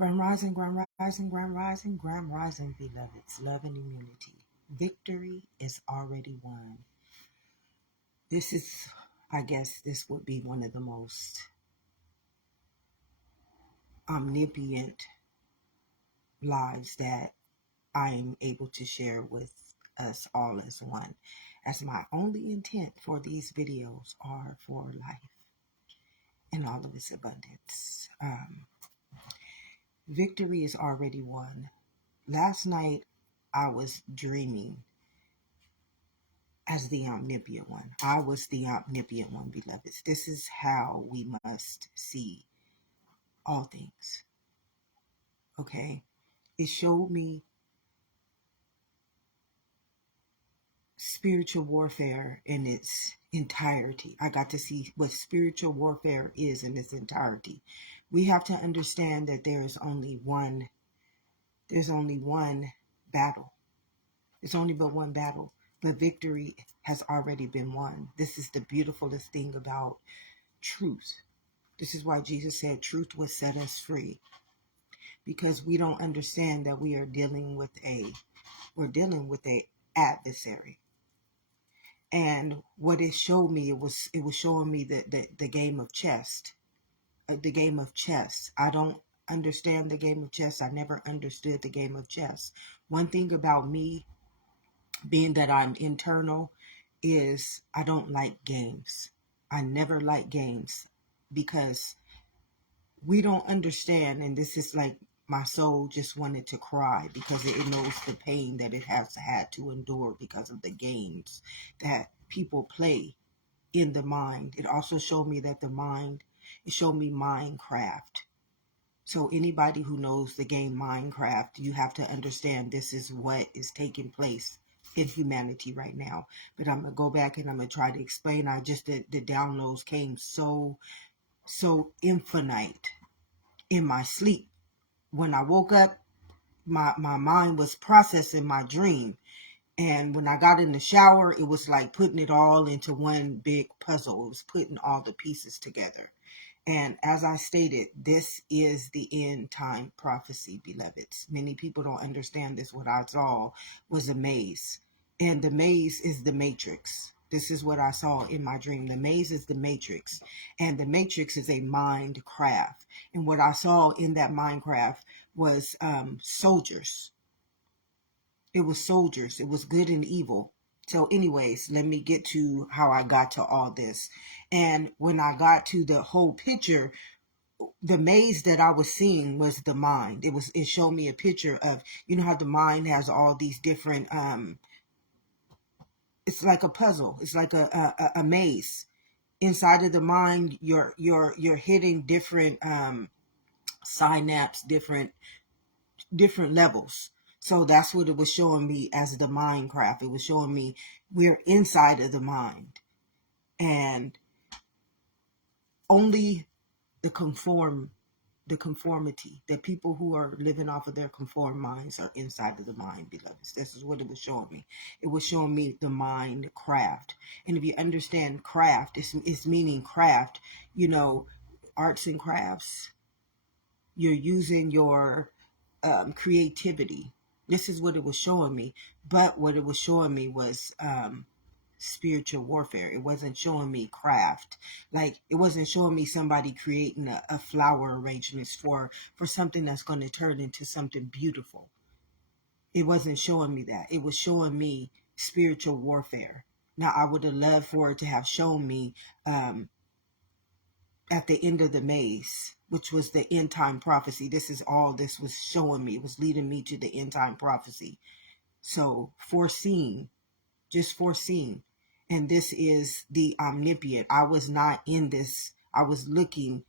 Grand rising, grand rising, grand rising, grand rising, beloveds, love and immunity. Victory is already won. This is, I guess, this would be one of the most omnipotent lives that I am able to share with us all as one, as my only intent for these videos are for life in all of its abundance. Victory is already won. Last night, I was dreaming as the omnipotent one. I was the omnipotent one, beloveds. This is how we must see all things. Okay? It showed me spiritual warfare in its entirety. I got to see what spiritual warfare is in its entirety. We have to understand that there's only one battle. It's only but one battle. But victory has already been won. This is the beautifulest thing about truth. This is why Jesus said truth will set us free. Because we don't understand that we are dealing with a adversary. And what it showed me, it was showing me the game of chess. The game of chess. I don't understand the game of chess. I never understood the game of chess. One thing about me, being that I'm internal, is I don't like games. I never like games because we don't understand, and this is like my soul just wanted to cry because it knows the pain that it has had to endure because of the games that people play in the mind. It also showed me that it showed me Minecraft. So anybody who knows the game Minecraft, you have to understand this is what is taking place in humanity right now. But I'm going to go back and I'm going to try to explain. The downloads came so infinite in my sleep. When I woke up, my mind was processing my dream. And when I got in the shower, it was like putting it all into one big puzzle. It was putting all the pieces together. And as I stated, this is the end time prophecy, beloveds. Many people don't understand this. What I saw was a maze. And the maze is the matrix. This is what I saw in my dream. The maze is the matrix. And the matrix is a mind craft. And what I saw in that Minecraft was soldiers. It was soldiers. It was good and evil. So anyways, let me get to how I got to all this. And when I got to the whole picture, the maze that I was seeing was the mind. It showed me a picture of, you know how the mind has all these different, it's like a puzzle. It's like a maze. Inside of the mind, you're hitting different synapse, different levels. So that's what it was showing me as the Minecraft. It was showing me we're inside of the mind. And only the conformity, the people who are living off of their conformed minds are inside of the mind, beloveds. This is what it was showing me. It was showing me the mind craft. And if you understand craft, it's meaning craft, arts and crafts. You're using your creativity. This is what it was showing me. But what it was showing me was spiritual warfare. It wasn't showing me craft. Like, it wasn't showing me somebody creating a flower arrangements for something that's going to turn into something beautiful. It wasn't showing me that. It was showing me spiritual warfare. Now, I would have loved for it to have shown me at the end of the maze, which was the end time prophecy. This is all this was showing me. It was leading me to the end time prophecy. So just foreseeing. And this is the omnipotent. I was not in this. I was the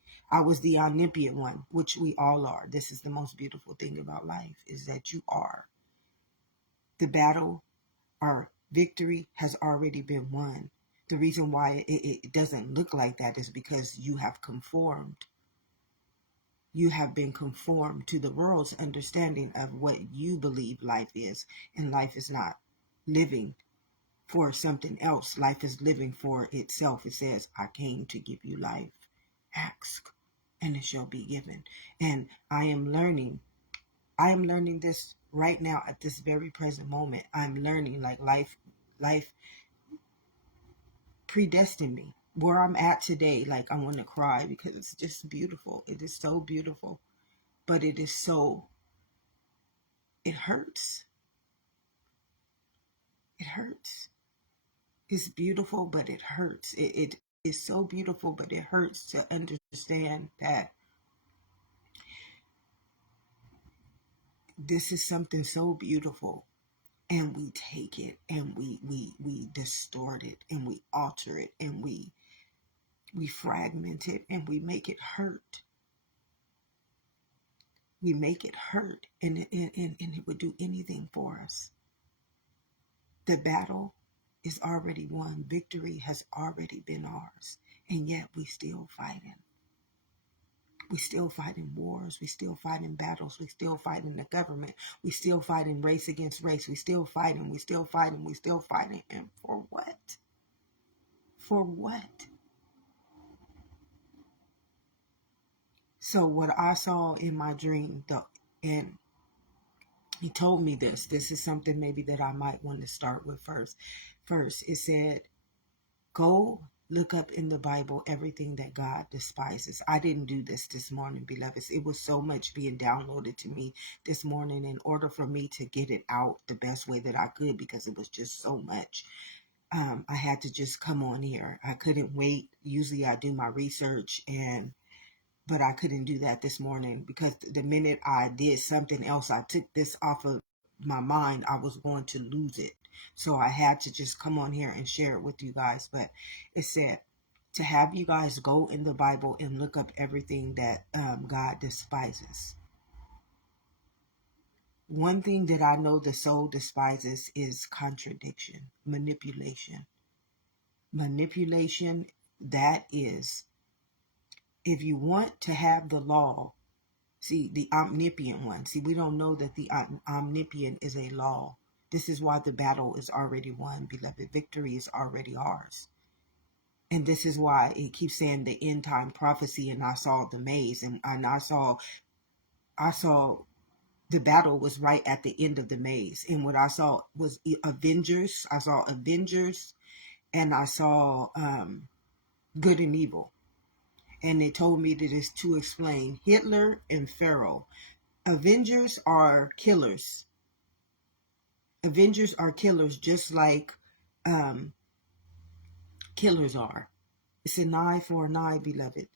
omnipotent one, which we all are. This is the most beautiful thing about life, is that you are. The battle, our victory has already been won. The reason why it doesn't look like that is because you have conformed. You have been conformed to the world's understanding of what you believe life is. And life is not living for something else. Life is living for itself. It says, I came to give you life. Ask. and it shall be given. And I am learning this right now at this very present moment. I'm learning like life predestined me. Where I'm at today, like I want to cry because it's just beautiful. It is so beautiful. But it is so, it hurts. It hurts. It's beautiful, but it hurts. It is so beautiful, but it hurts to understand that this is something so beautiful, and we take it and we distort it and we alter it and we fragment it and we make it hurt. We make it hurt, and it would do anything for us. The battle is already won. Victory has already been ours, and yet we still fighting. We still fighting wars. We still fighting battles. We still fighting the government. We still fighting race against race. We still fighting. We still fighting. We still fighting. And for what? For what? So what I saw in my dream, and he told me this. This is something maybe that I might want to start with first. First, it said, go look up in the Bible everything that God despises. I didn't do this morning, beloveds. It was so much being downloaded to me this morning in order for me to get it out the best way that I could, because it was just so much. I had to just come on here. I couldn't wait. Usually I do my research, but I couldn't do that this morning, because the minute I did something else, I took this off of my mind, I was going to lose it. So I had to just come on here and share it with you guys. But it said to have you guys go in the Bible and look up everything that God despises. One thing that I know the soul despises is contradiction, manipulation. Manipulation, that is, if you want to have the law, see, the omnipotent one. See, we don't know that the omnipotent is a law. This is why the battle is already won, beloved. Victory is already ours. And this is why it keeps saying the end time prophecy. And I saw the maze, and I saw the battle was right at the end of the maze. And what I saw was Avengers. I saw Avengers, and I saw good and evil. And they told me that it's to explain Hitler and Pharaoh. Avengers are killers. Avengers are killers, just like killers are. It's an eye for an eye, beloved.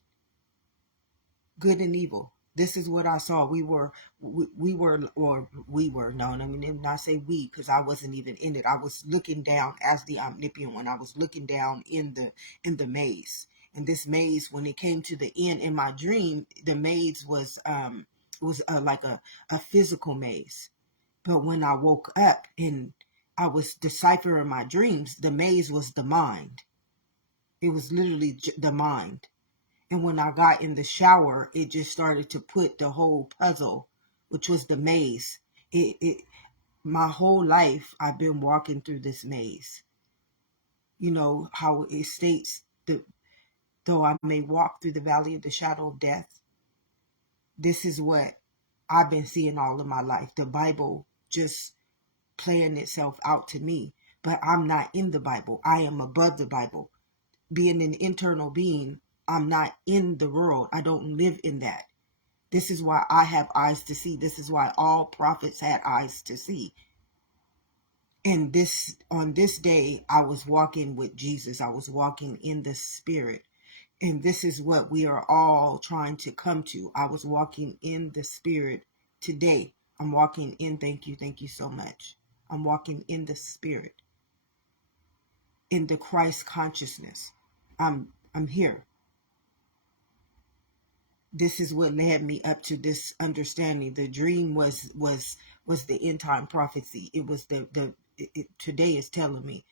Good and evil. This is what I saw. No, I mean, not say we, because I wasn't even in it. I was looking down as the omnipotent one. I was looking down in the maze. And this maze, when it came to the end in my dream, the maze was like a physical maze. But when I woke up and I was deciphering my dreams, the maze was the mind. It was literally the mind. And when I got in the shower, it just started to put the whole puzzle, which was the maze. My whole life, I've been walking through this maze. You know how it states that though I may walk through the valley of the shadow of death, this is what I've been seeing all of my life. The Bible just playing itself out to me, but I'm not in the Bible. I am above the Bible. Being an internal being, I'm not in the world. I don't live in that. This is why I have eyes to see. This is why all prophets had eyes to see. And on this day, I was walking with Jesus. I was walking in the Spirit. And this is what we are all trying to come to. I was walking in the Spirit today. I'm walking in, thank you so much. I'm walking in the Spirit, in the Christ consciousness. I'm here. This is what led me up to this understanding. The dream was the end time prophecy. It was today is telling me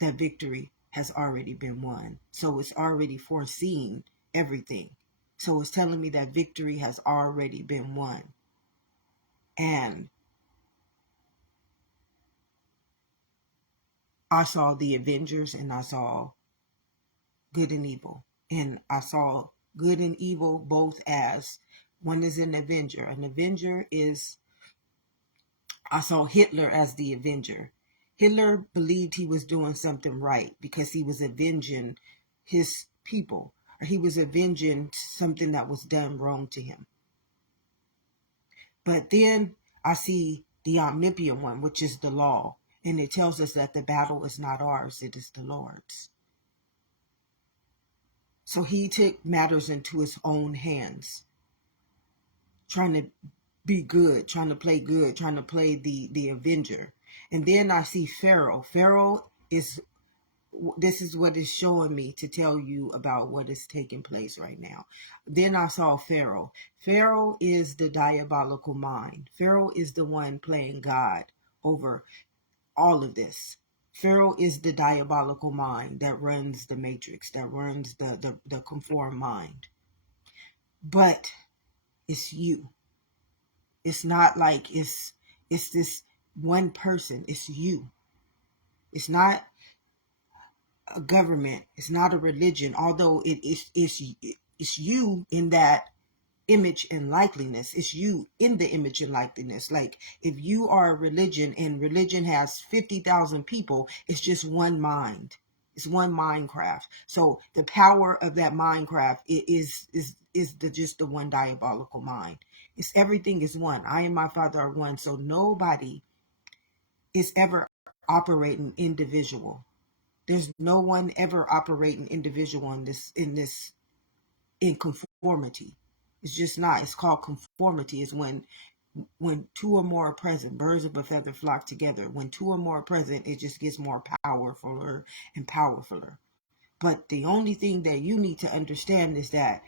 that victory has already been won. So it's already foreseen everything. So it's telling me that victory has already been won. And I saw the Avengers, and I saw good and evil. And I saw good and evil both as one is an avenger. An avenger is, I saw Hitler as the avenger. Hitler believed he was doing something right because he was avenging his people, or he was avenging something that was done wrong to him. But then I see the omnipotent one, which is the law. And it tells us that the battle is not ours, it is the Lord's. So he took matters into his own hands, trying to be good, trying to play good, trying to play the avenger. And then I see Pharaoh. Pharaoh is, this is what is showing me to tell you about what is taking place right now. Then I saw Pharaoh. Pharaoh is the diabolical mind. Pharaoh is the one playing God over all of this. Pharaoh is the diabolical mind that runs the matrix, that runs the conformed mind. But it's you. It's not like it's this one person. It's you. It's not a government. It's not a religion, although it's you in that image and likeliness. It's you in the image and likeliness. Like if you are a religion and religion has 50,000 people, it's just one mind. It's one Minecraft. So the power of that Minecraft is just the one diabolical mind. It's everything is one. I and my Father are one. So nobody is ever operating individual. There's no one ever operating individual in conformity. It's just not. It's called conformity. Is when two or more are present, birds of a feather flock together. When two or more are present, it just gets more powerfuler and powerfuler. But the only thing that you need to understand is that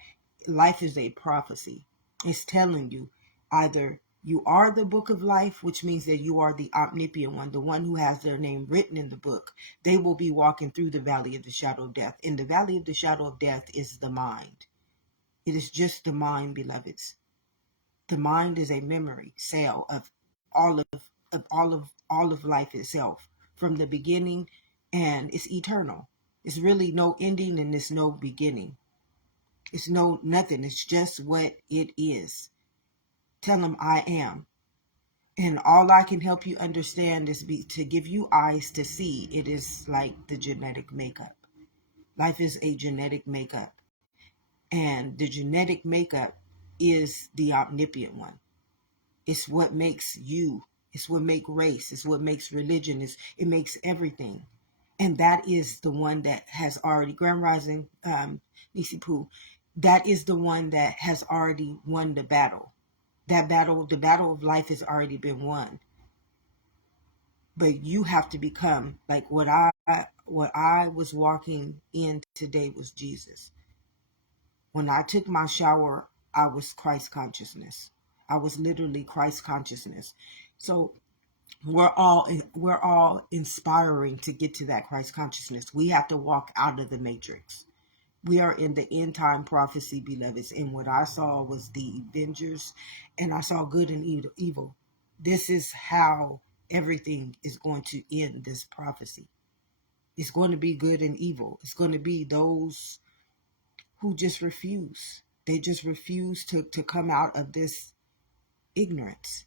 life is a prophecy. It's telling you either you are the book of life, which means that you are the omnipotent one, the one who has their name written in the book. They will be walking through the valley of the shadow of death. And the valley of the shadow of death is the mind. It is just the mind, beloveds. The mind is a memory cell of all of life itself from the beginning, and it's eternal. It's really no ending and it's no beginning. It's no nothing. It's just what it is. Tell them I am. And all I can help you understand is to give you eyes to see. It is like the genetic makeup. Life is a genetic makeup. And the genetic makeup is the omnipotent one. It's what makes you. It's what makes race. It's what makes religion. It makes everything. And that is the one that has already, Grand Rising, Nisi Poo, that is the one that has already won the battle. That battle, the battle of life has already been won. But you have to become like what I was walking in today was Jesus. When I took my shower, I was Christ consciousness. I was literally Christ consciousness. So we're all inspiring to get to that Christ consciousness. We have to walk out of the matrix. We are in the end time prophecy, beloveds. And what I saw was the Avengers, and I saw good and evil. This is how everything is going to end this prophecy. It's going to be good and evil. It's going to be those who just refuse. They just refuse to come out of this ignorance.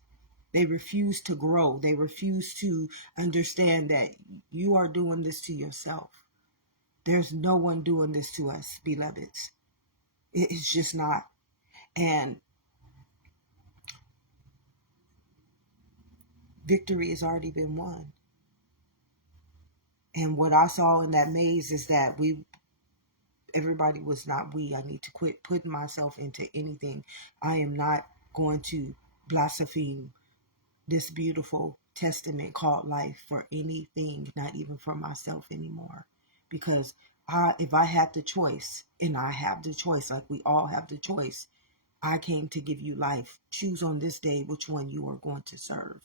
They refuse to grow. They refuse to understand that you are doing this to yourself. There's no one doing this to us, beloveds. It's just not. And victory has already been won. And what I saw in that maze is that everybody was not we. I need to quit putting myself into anything. I am not going to blaspheme this beautiful testament called life for anything, not even for myself anymore. Because if I had the choice, and I have the choice, like we all have the choice, I came to give you life. Choose on this day which one you are going to serve.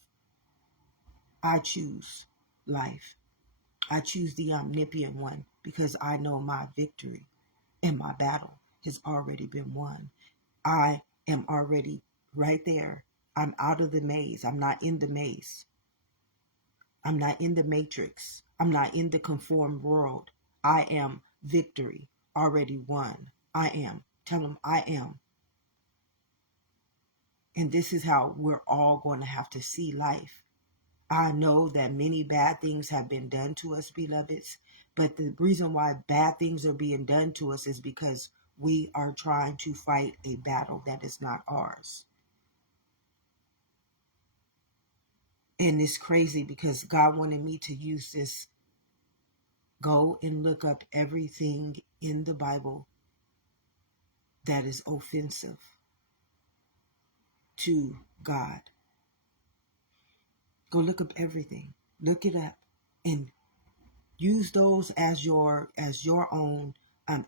I choose life. I choose the omnipotent one because I know my victory and my battle has already been won. I am already right there. I'm out of the maze. I'm not in the maze. I'm not in the matrix. I'm not in the conformed world. I am victory already won. I am Tell them, I am. And this is how we're all going to have to see life. I know that many bad things have been done to us, beloveds, but the reason why bad things are being done to us is because we are trying to fight a battle that is not ours. And it's crazy because God wanted me to use this. Go and look up everything in the Bible that is offensive to God. Go look up everything. Look it up and use those as your own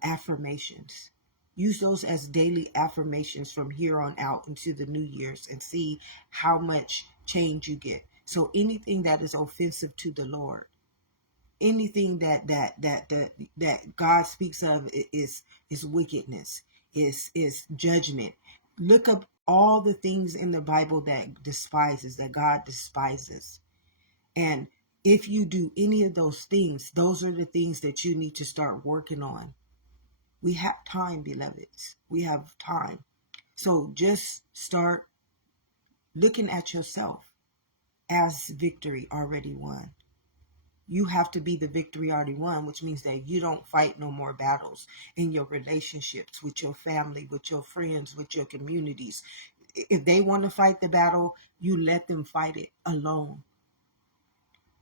affirmations. Use those as daily affirmations from here on out into the New Year's and see how much change you get. So anything that is offensive to the Lord, anything that God speaks of is wickedness, is judgment. Look up all the things in the Bible that God despises. And if you do any of those things, those are the things that you need to start working on. We have time, beloveds. We have time. So just start looking at yourself as victory already won. You have to be the victory already won, which means that you don't fight no more battles in your relationships, with your family, with your friends, with your communities. If they want to fight the battle, you let them fight it alone.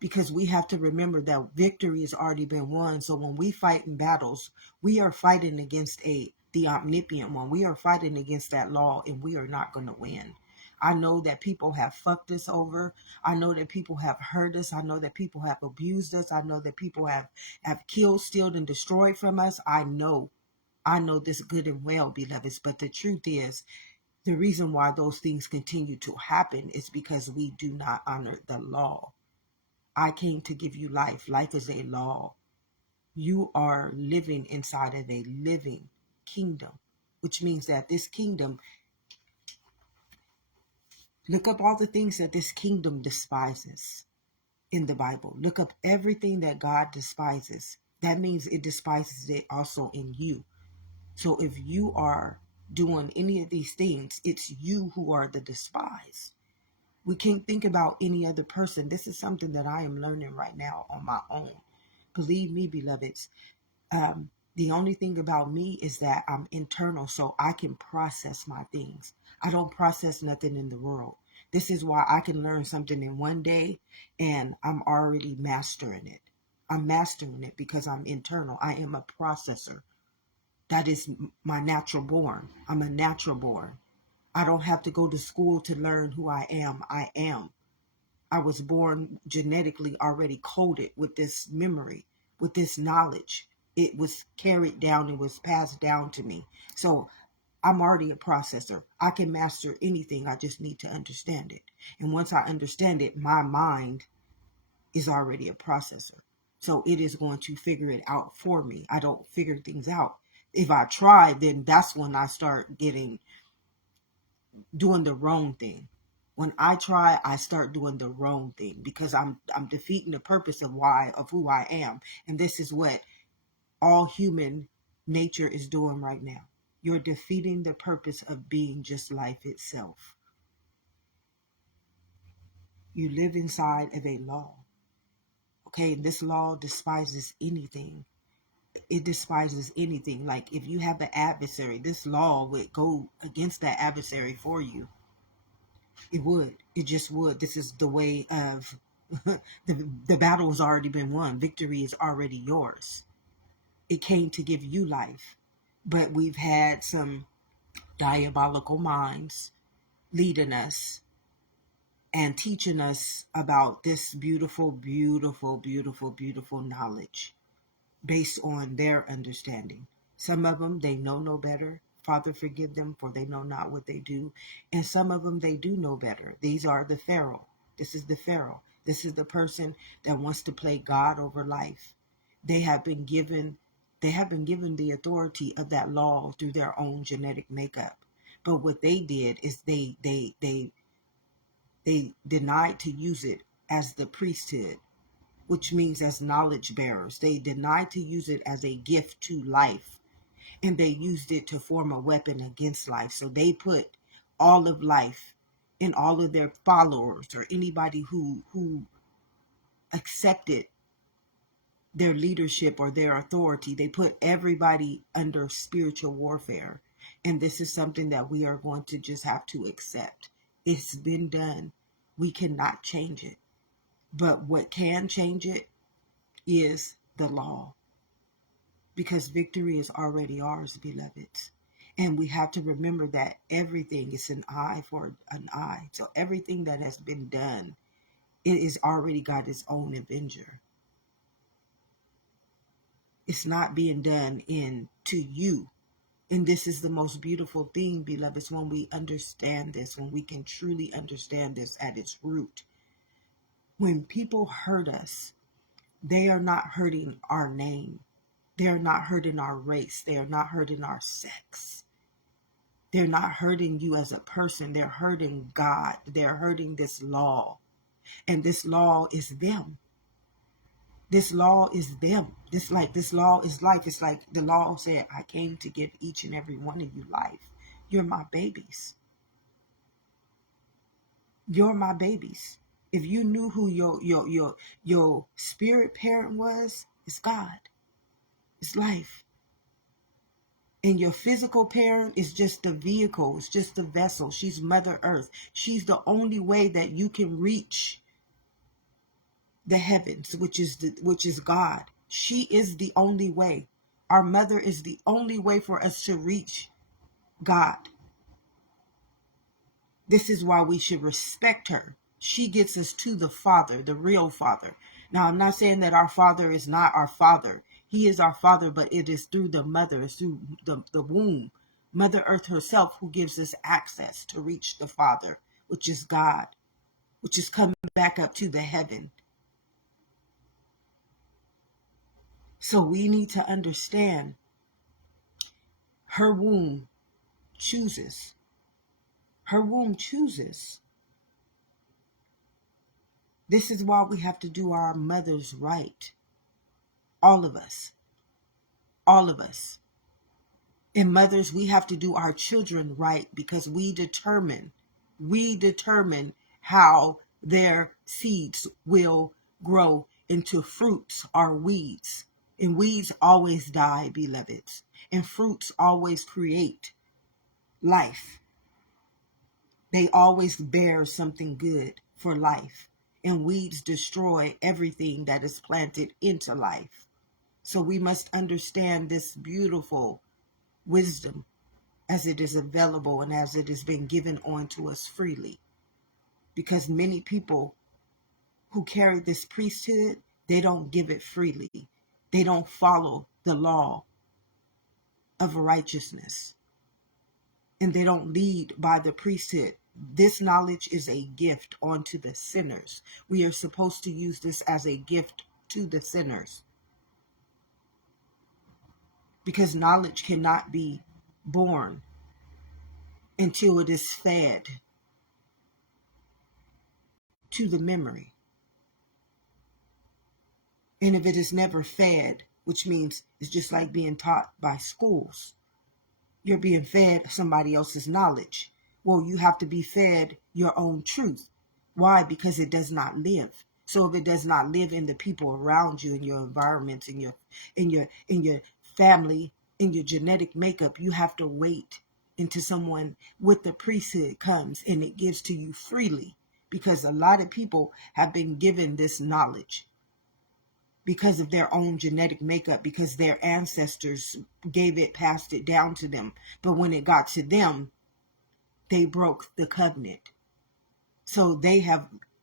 Because we have to remember that victory has already been won. So when we fight in battles, we are fighting against the omnipotent one. We are fighting against that law, and we are not going to win. I know that people have fucked us over. I know that people have hurt us. I know that people have abused us. I know that people have killed, stealed, and destroyed from us. I know this good and well, beloveds. But the truth is, the reason why those things continue to happen is because we do not honor the law. I came to give you life. Life is a law. You are living inside of a living kingdom, which means that this kingdom, look up all the things that this kingdom despises in the Bible. Look up everything that God despises. That means it despises it also in you. So if you are doing any of these things, it's you who are the despised. We can't think about any other person. This is something that I am learning right now on my own. Believe me, beloveds, the only thing about me is that I'm internal, so I can process my things. I don't process nothing in the world. This is why I can learn something in one day and I'm already mastering it. I'm mastering it because I'm internal. I am a processor. That is my natural born. I'm a natural born. I don't have to go to school to learn who I am. I am. I was born genetically already coded with this memory, with this knowledge. It was carried down, it was passed down to me. So I'm already a processor. I can master anything. I just need to understand it. And once I understand it, my mind is already a processor. So it is going to figure it out for me. I don't figure things out. If I try, then that's when I start doing the wrong thing. When I try, I start doing the wrong thing because I'm defeating the purpose of who I am. And this is what all human nature is doing right now. You're defeating the purpose of being just life itself. You live inside of a law. Okay, this law despises anything. It despises anything. Like if you have an adversary, this law would go against that adversary for you. It would. It just would. This is the way of the battle has already been won. Victory is already yours. It came to give you life. But we've had some diabolical minds leading us and teaching us about this beautiful, beautiful, beautiful, beautiful knowledge based on their understanding. Some of them, they know no better. Father, forgive them, for they know not what they do. And some of them, they do know better. These are the Pharaoh. This is the Pharaoh. This is the person that wants to play God over life. They have been given the authority of that law through their own genetic makeup. But what they did is they denied to use it as the priesthood, which means as knowledge bearers. They denied to use it as a gift to life. and they used it to form a weapon against life. So they put all of life and all of their followers or anybody who accepted their leadership or their authority, they put everybody under spiritual warfare. And this is something that we are going to just have to accept. It's been done. We cannot change it. But what can change it is the law. Because victory is already ours, beloveds. And we have to remember that everything is an eye for an eye. So everything that has been done, it is already got its own avenger. It's not being done to you. And this is the most beautiful thing, beloveds, when we understand this, when we can truly understand this at its root. When people hurt us, they are not hurting our name. They are not hurting our race. They are not hurting our sex. They're not hurting you as a person. They're hurting God. They're hurting this law. And this law is them. This law is them. This law is life. It's like the law said, I came to give each and every one of you life. You're my babies. You're my babies. If you knew who your spirit parent was, it's God. It's life. And your physical parent is just the vehicle. It's just the vessel. She's Mother Earth. She's the only way that you can reach the heavens, which is God. She is the only way. Our mother is the only way for us to reach God. This is why we should respect her. She gets us to the Father, the real Father. Now, I'm not saying that our Father is not our Father. He is our Father, but it is through the mother, it's through the womb, Mother Earth herself, who gives us access to reach the Father, which is God, which is coming back up to the heaven. So we need to understand her womb chooses. Her womb chooses. This is why we have to do our mothers right. All of us. All of us. And mothers, we have to do our children right, because we determine how their seeds will grow into fruits or weeds. And weeds always die, beloveds. And fruits always create life. They always bear something good for life. And weeds destroy everything that is planted into life. So we must understand this beautiful wisdom as it is available and as it has been given onto us freely. Because many people who carry this priesthood, they don't give it freely. They don't follow the law of righteousness. And they don't lead by the priesthood. This knowledge is a gift onto the sinners. We are supposed to use this as a gift to the sinners. Because knowledge cannot be born until it is fed to the memory. And if it is never fed, which means it's just like being taught by schools, you're being fed somebody else's knowledge. Well, you have to be fed your own truth. Why? Because it does not live. So if it does not live in the people around you, in your environment, in your family, in your genetic makeup, you have to wait until someone with the priesthood comes and it gives to you freely. Because a lot of people have been given this knowledge because of their own genetic makeup, because their ancestors passed it down to them. But when it got to them, they broke the covenant. So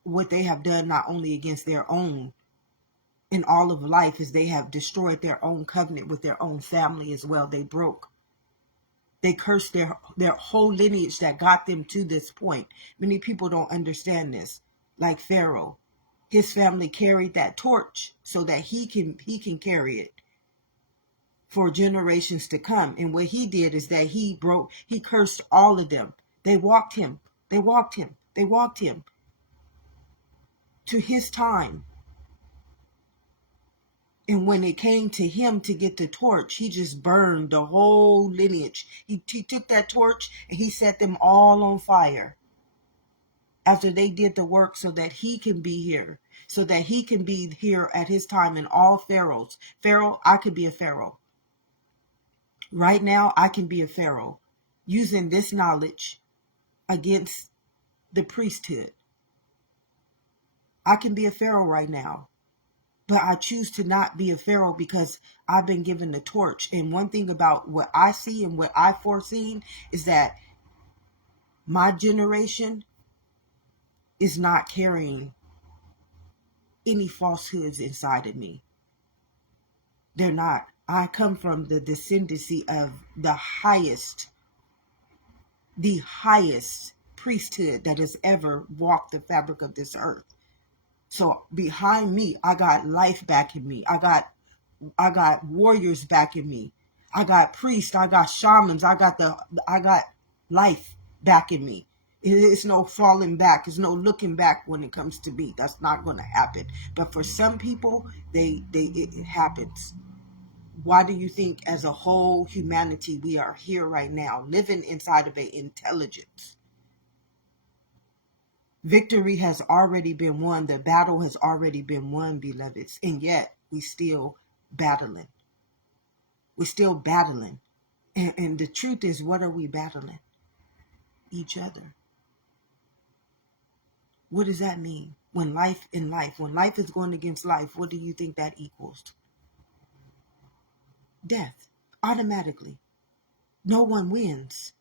what they have done not only against their own in all of life is they have destroyed their own covenant with their own family as well. They cursed their whole lineage that got them to this point. Many people don't understand this. Like Pharaoh, his family carried that torch so that he can carry it for generations to come. And what he did is that he cursed all of them. They walked him to his time. And when it came to him to get the torch, he just burned the whole lineage. He took that torch and he set them all on fire after they did the work so that he can be here, so that he can be here at his time and all pharaohs. Pharaoh, I could be a pharaoh. Right now, I can be a pharaoh using this knowledge against the priesthood. I can be a pharaoh right now. But I choose to not be a pharaoh because I've been given the torch. And one thing about what I see and what I've foreseen is that my generation is not carrying any falsehoods inside of me. They're not. I come from the descendancy of the highest priesthood that has ever walked the fabric of this earth. So behind me, I got life backing me. I got warriors backing me. I got priests. I got shamans. I got life backing me. It's no falling back. It's no looking back when it comes to me. That's not going to happen. But for some people, it happens. Why do you think, as a whole humanity, we are here right now, living inside of an intelligence? Victory has already been won. The battle has already been won, beloveds. And yet, we still battling. We're still battling. And the truth is, what are we battling? Each other. What does that mean? When life is going against life, what do you think that equals? Death. Automatically. No one wins.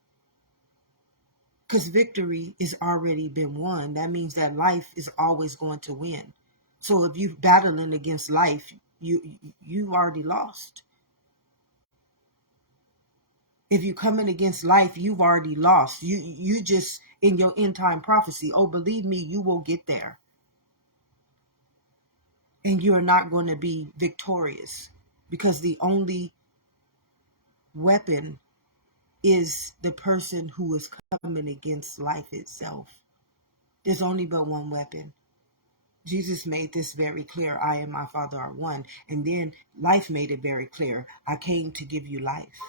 Because victory is already been won. That means that life is always going to win. So if you're battling against life, you already lost. If you're coming against life, you've already lost. You just in your end time prophecy. Oh, believe me, you will get there. And you're not going to be victorious because the only weapon is the person who is coming against life itself. There's only but one weapon. Jesus made this very clear. I and my Father are one. And then life made it very clear. I came to give you life.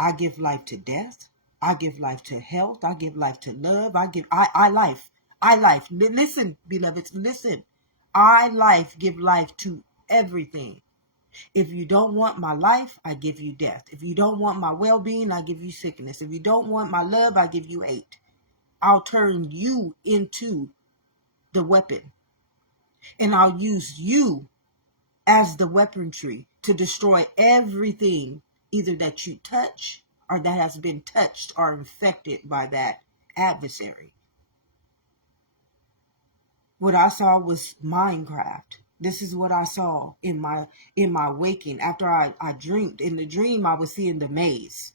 I give life to death. I give life to health. I give life to love. I life. I life. Listen, beloveds, listen. I life give life to everything. If you don't want my life, I give you death. If you don't want my well-being, I give you sickness. If you don't want my love, I give you hate. I'll turn you into the weapon. And I'll use you as the weaponry to destroy everything either that you touch or that has been touched or infected by that adversary. What I saw was Minecraft. This is what I saw in my waking. After I dreamed. In the dream, I was seeing the maze.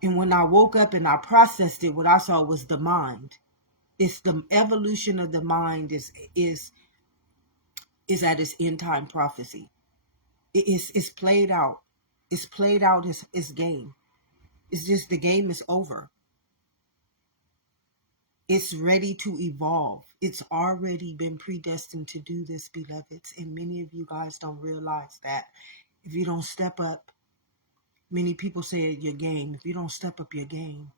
And when I woke up and I processed it, what I saw was the mind. It's the evolution of the mind is at its end time prophecy. It's played out. It's played out its game. It's just the game is over. It's ready to evolve. It's already been predestined to do this, beloveds. And many of you guys don't realize that. If you don't step up, many people say your game. If you don't step up your game,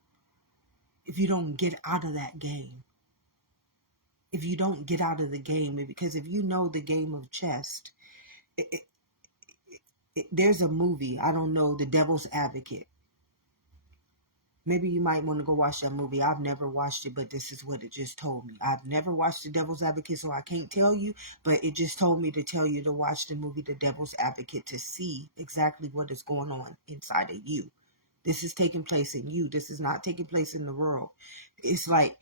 if you don't get out of that game, if you don't get out of the game, because if you know the game of chess, there's a movie, I don't know, The Devil's Advocate. Maybe you might want to go watch that movie. I've never watched it, but this is what it just told me. I've never watched The Devil's Advocate, so I can't tell you, but it just told me to tell you to watch the movie The Devil's Advocate to see exactly what is going on inside of you. This is taking place in you. This is not taking place in the world. It's like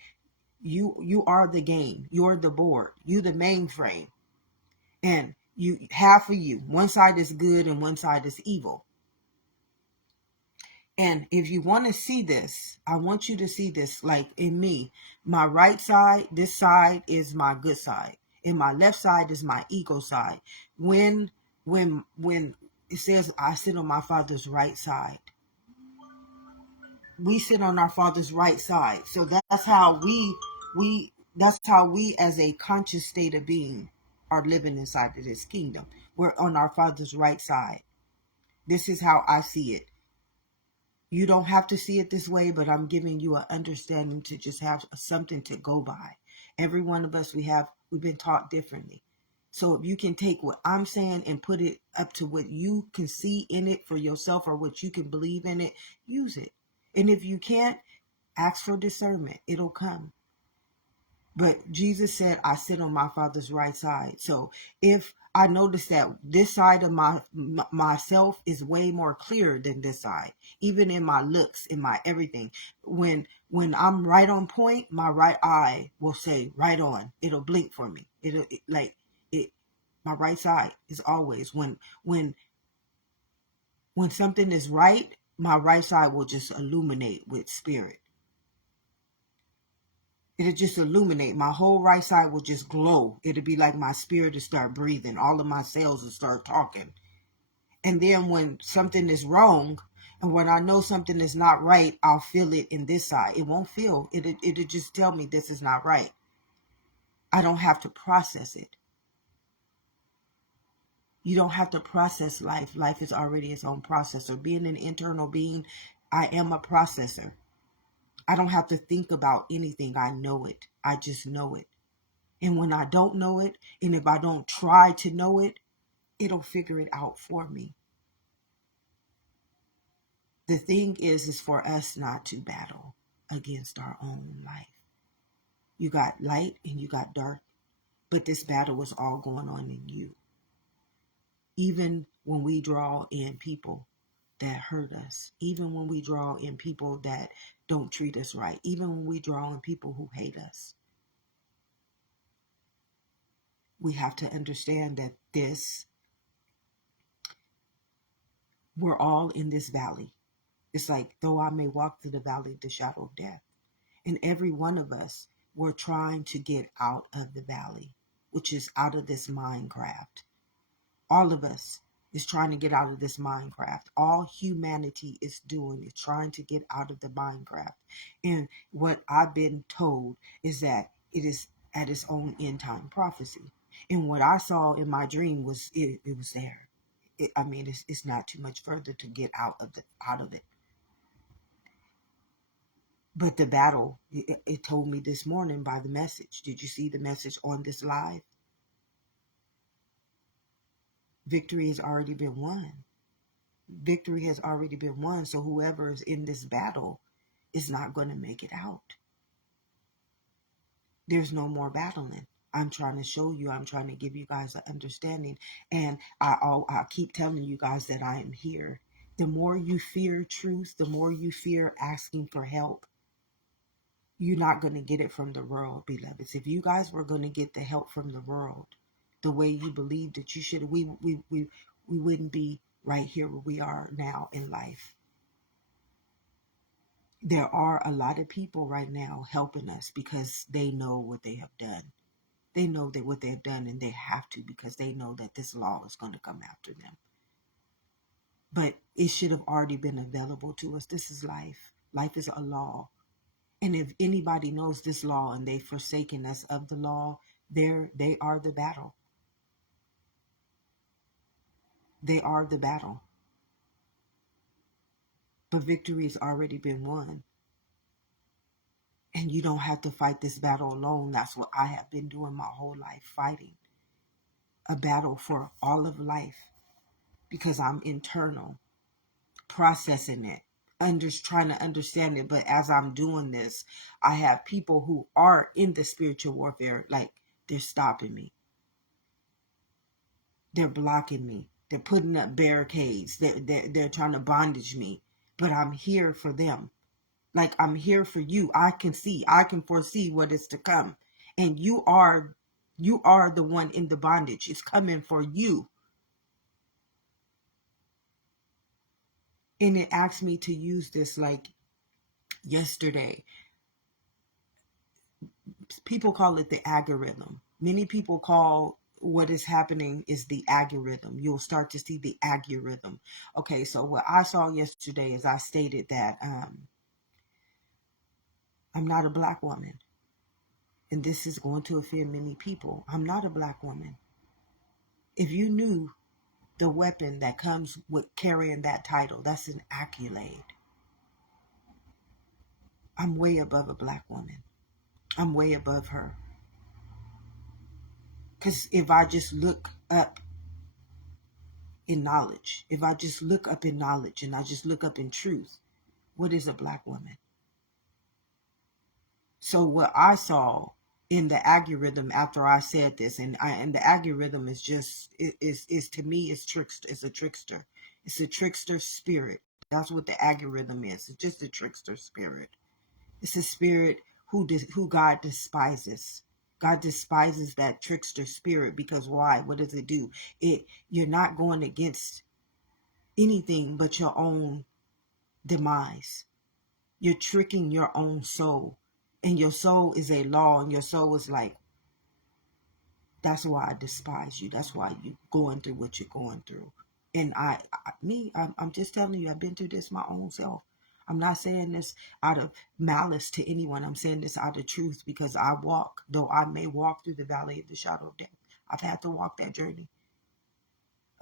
you are the game. You're the board. You the mainframe. And you half of you. One side is good and one side is evil. And if you want to see this, I want you to see this like in me. My right side, this side is my good side. And my left side is my ego side. When it says I sit on my Father's right side, we sit on our Father's right side. So that's how we as a conscious state of being are living inside of this kingdom. We're on our Father's right side. This is how I see it. You don't have to see it this way, but I'm giving you an understanding to just have something to go by. Every one of us, we've been taught differently. So if you can take what I'm saying and put it up to what you can see in it for yourself or what you can believe in it, use it. And if you can't, ask for discernment. It'll come. But Jesus said, I sit on my Father's right side. So if I notice that this side of myself is way more clear than this side, even in my looks, in my everything. When I'm right on point, my right eye will say right on. It'll blink for me. Like it. My right side is always when something is right, my right side will just illuminate with spirit. It'll just illuminate. My whole right side will just glow. It'll be like my spirit will start breathing. All of my cells will start talking. And then when something is wrong, and when I know something is not right, I'll feel it in this side. It won't feel. It'll just tell me this is not right. I don't have to process it. You don't have to process life. Life is already its own processor. Being an internal being, I am a processor. I don't have to think about anything. I know it. I just know it. And when I don't know it, and if I don't try to know it, it'll figure it out for me. The thing is for us not to battle against our own life. You got light and you got dark, but this battle is all going on in you. Even when we draw in people that hurt us, even when we draw in people that don't treat us right, even when we draw in people who hate us, we have to understand that we're all in this valley. It's like, though I may walk through the valley of the shadow of death. And every one of us, we're trying to get out of the valley, which is out of this Minecraft. All of us is trying to get out of this Minecraft. All humanity is doing is trying to get out of the Minecraft. And what I've been told is that it is at its own end time prophecy. And what I saw in my dream was it was there. It's not too much further to get out of it. But the battle, it told me this morning by the message. Did you see the message on this live? Victory has already been won. Victory has already been won. So whoever is in this battle is not going to make it out. There's no more battling. I'm trying to show you. I'm trying to give you guys an understanding. And I keep telling you guys that I am here. The more you fear truth, the more you fear asking for help, you're not going to get it from the world, beloveds. If you guys were going to get the help from the world, the way you believe that you should, we wouldn't be right here where we are now in life. There are a lot of people right now helping us because they know what they have done. They know that what they've done, and they have to, because they know that this law is going to come after them. But it should have already been available to us. This is life. Life is a law. And if anybody knows this law and they've forsaken us of the law, they are the battle. They are the battle. But victory has already been won. And you don't have to fight this battle alone. That's what I have been doing my whole life, fighting a battle for all of life, because I'm internal, processing it, trying to understand it. But as I'm doing this, I have people who are in the spiritual warfare, like they're stopping me. They're blocking me. They're putting up barricades. They're trying to bondage me. But I'm here for them. Like, I'm here for you. I can foresee what is to come. And you are the one in the bondage. It's coming for you. And it asked me to use this like yesterday. People call it the algorithm. Many people call what is happening is the algorithm. You'll start to see the algorithm. Okay, so what I saw yesterday is I stated that I'm not a black woman. And this is going to offend many people. I'm not a black woman. If you knew the weapon that comes with carrying that title, that's an accolade. I'm way above a black woman. I'm way above her. Because if I just look up in knowledge, if I just look up in knowledge and I just look up in truth, what is a black woman? So what I saw in the algorithm after I said this, and the algorithm is just is to me is trickster. It's a trickster. It's a trickster spirit. That's what the algorithm is. It's just a trickster spirit. It's a spirit who God despises. God despises that trickster spirit because why? What does it do? You're not going against anything but your own demise. You're tricking your own soul. And your soul is a law, and your soul is like, that's why I despise you. That's why you're going through what you're going through. And I'm just telling you, I've been through this my own self. I'm not saying this out of malice to anyone. I'm saying this out of truth because though I may walk through the valley of the shadow of death, I've had to walk that journey.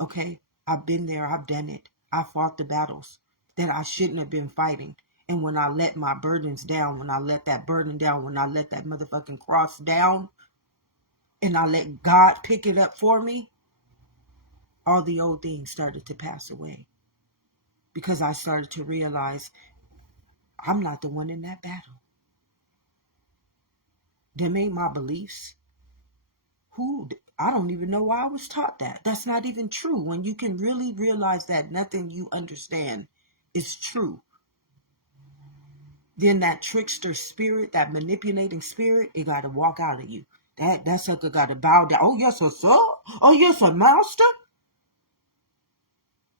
Okay? I've been there. I've done it. I fought the battles that I shouldn't have been fighting. And when I let my burdens down, when I let that burden down, when I let that motherfucking cross down, and I let God pick it up for me, all the old things started to pass away. Because I started to realize I'm not the one in that battle. Them ain't my beliefs. I don't even know why I was taught that. That's not even true. When you can really realize that nothing you understand is true, then that trickster spirit, that manipulating spirit, it got to walk out of you. That sucker got to bow down. Oh, yes, sir. Oh, yes, sir, master.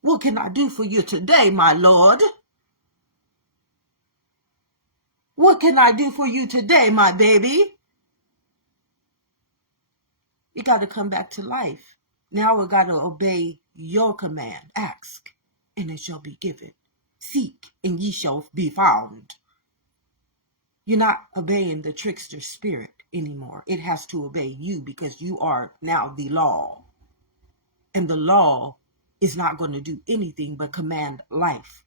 What can I do for you today, my lord? What can I do for you today, my baby? You got to come back to life. Now we got to obey your command. Ask, and it shall be given. Seek, and ye shall be found. You're not obeying the trickster spirit anymore. It has to obey you because you are now the law. And the law is not going to do anything but command life.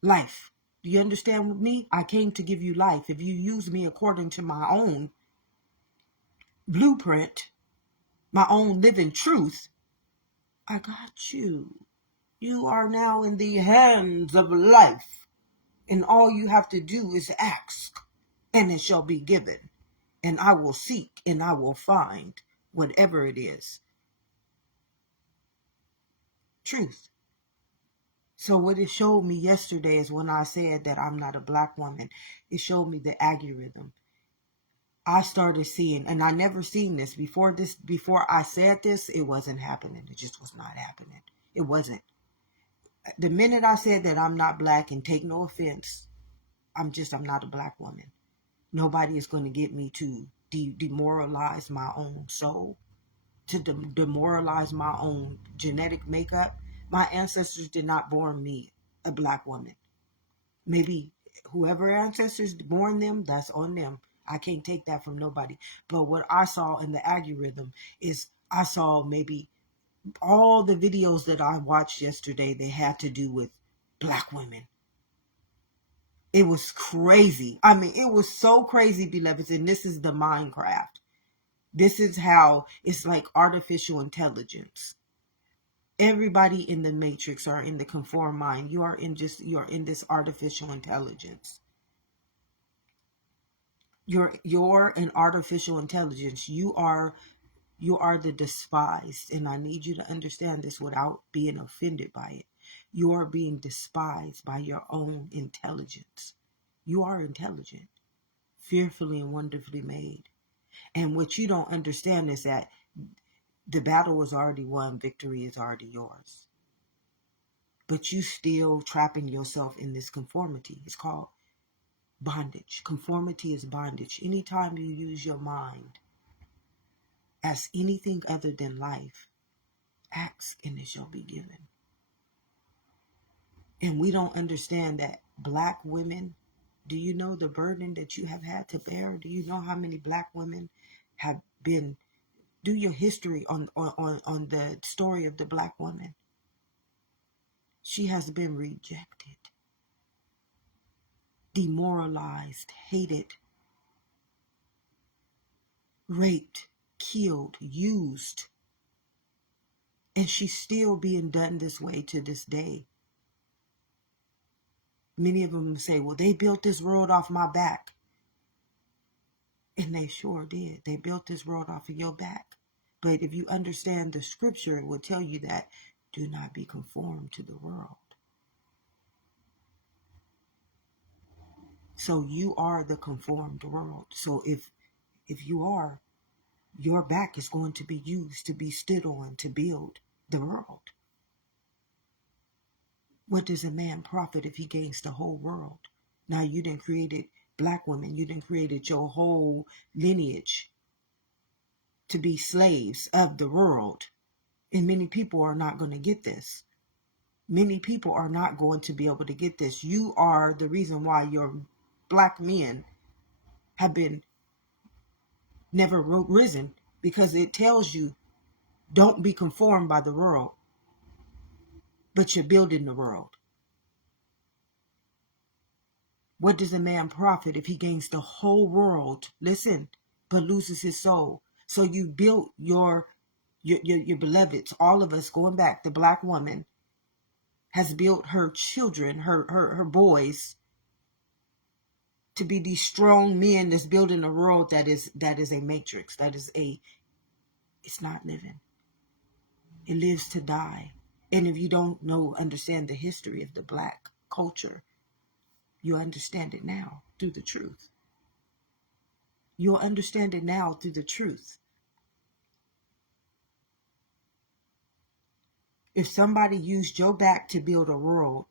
Life. Do you understand with me? I came to give you life. If you use me according to my own blueprint, my own living truth, I got you. You are now in the hands of life. And all you have to do is ask, and it shall be given. And I will seek, and I will find whatever it is. Truth. So what it showed me yesterday is when I said that I'm not a black woman, it showed me the algorithm. I started seeing, and I never seen this before I said this, it wasn't happening. It just was not happening. It wasn't. The minute I said that I'm not black, and take no offense, I'm not a black woman. Nobody is going to get me to demoralize my own soul, to demoralize my own genetic makeup. My ancestors did not born me a black woman. Maybe whoever ancestors born them, that's on them. I can't take that from nobody. But what I saw in the algorithm is I saw maybe all the videos that I watched yesterday, they had to do with black women. It was crazy. I mean, it was so crazy, beloveds. And this is the Minecraft. This is how it's like artificial intelligence. Everybody in the matrix or in the conform mind, you're in this artificial intelligence. You're an artificial intelligence. You are the despised. And I need you to understand this without being offended by it. You are being despised by your own intelligence. You are intelligent, fearfully and wonderfully made. And what you don't understand is that the battle is already won. Victory is already yours. But you still trapping yourself in this conformity. It's called bondage. Conformity is bondage. Anytime you use your mind as anything other than life, ask and it shall be given. And we don't understand that black women, do you know the burden that you have had to bear? Do you know how many black women have been Do your history on the story of the black woman. She has been rejected, demoralized, hated, raped, killed, used. And she's still being done this way to this day. Many of them say, well, they built this road off my back. And they sure did. They built this road off of your back. But if you understand the scripture, it will tell you that do not be conformed to the world. So you are the conformed world. So if you are, your back is going to be used to be stood on to build the world. What does a man profit if he gains the whole world? Now you done created black women. You done created your whole lineage to be slaves of the world. And many people are not going to get this. Many people are not going to be able to get this. You are the reason why your black men have been never risen, because it tells you don't be conformed by the world, but you're building the world. What does a man profit if he gains the whole world, listen, but loses his soul? So you built your beloveds, all of us, going back, the black woman has built her children, her boys, to be these strong men that's building a world that is a matrix, it's not living. It lives to die. And if you don't understand the history of the black culture, you understand it now through the truth. You'll understand it now through the truth. If somebody used your back to build a world,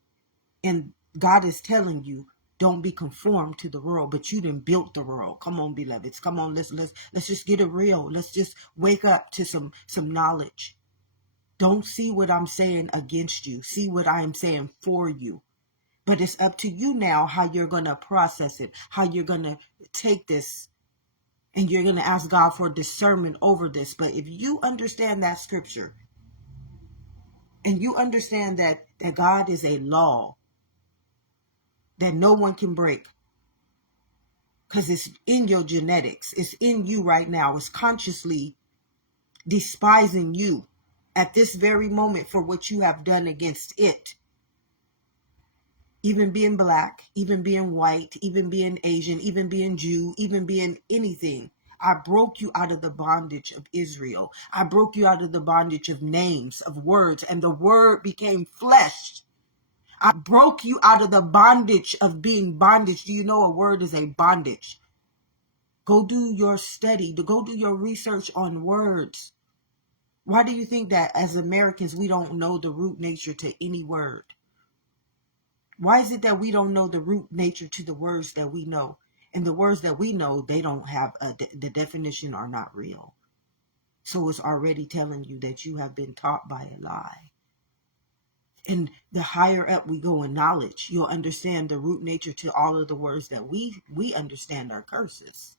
and God is telling you, don't be conformed to the world, but you done built the world. Come on, beloveds. Come on, let's just get it real. Let's just wake up to some knowledge. Don't see what I'm saying against you. See what I am saying for you. But it's up to you now how you're going to process it, how you're going to take this, and you're going to ask God for discernment over this. But if you understand that scripture, and you understand that God is a law that no one can break, because it's in your genetics, it's in you right now, it's consciously despising you at this very moment for what you have done against it. Even being black, even being white, even being Asian, even being Jew, even being anything. I broke you out of the bondage of Israel. I broke you out of the bondage of names, of words, and the word became flesh. I broke you out of the bondage of being bondage. Do you know a word is a bondage? Go do your study, go do your research on words. Why do you think that as Americans we don't know the root nature to any word? Why is it that we don't know the root nature to the words that we know? And the words that we know, they don't have the definition, are not real. So it's already telling you that you have been taught by a lie. And the higher up we go in knowledge, you'll understand the root nature to all of the words that we understand are curses.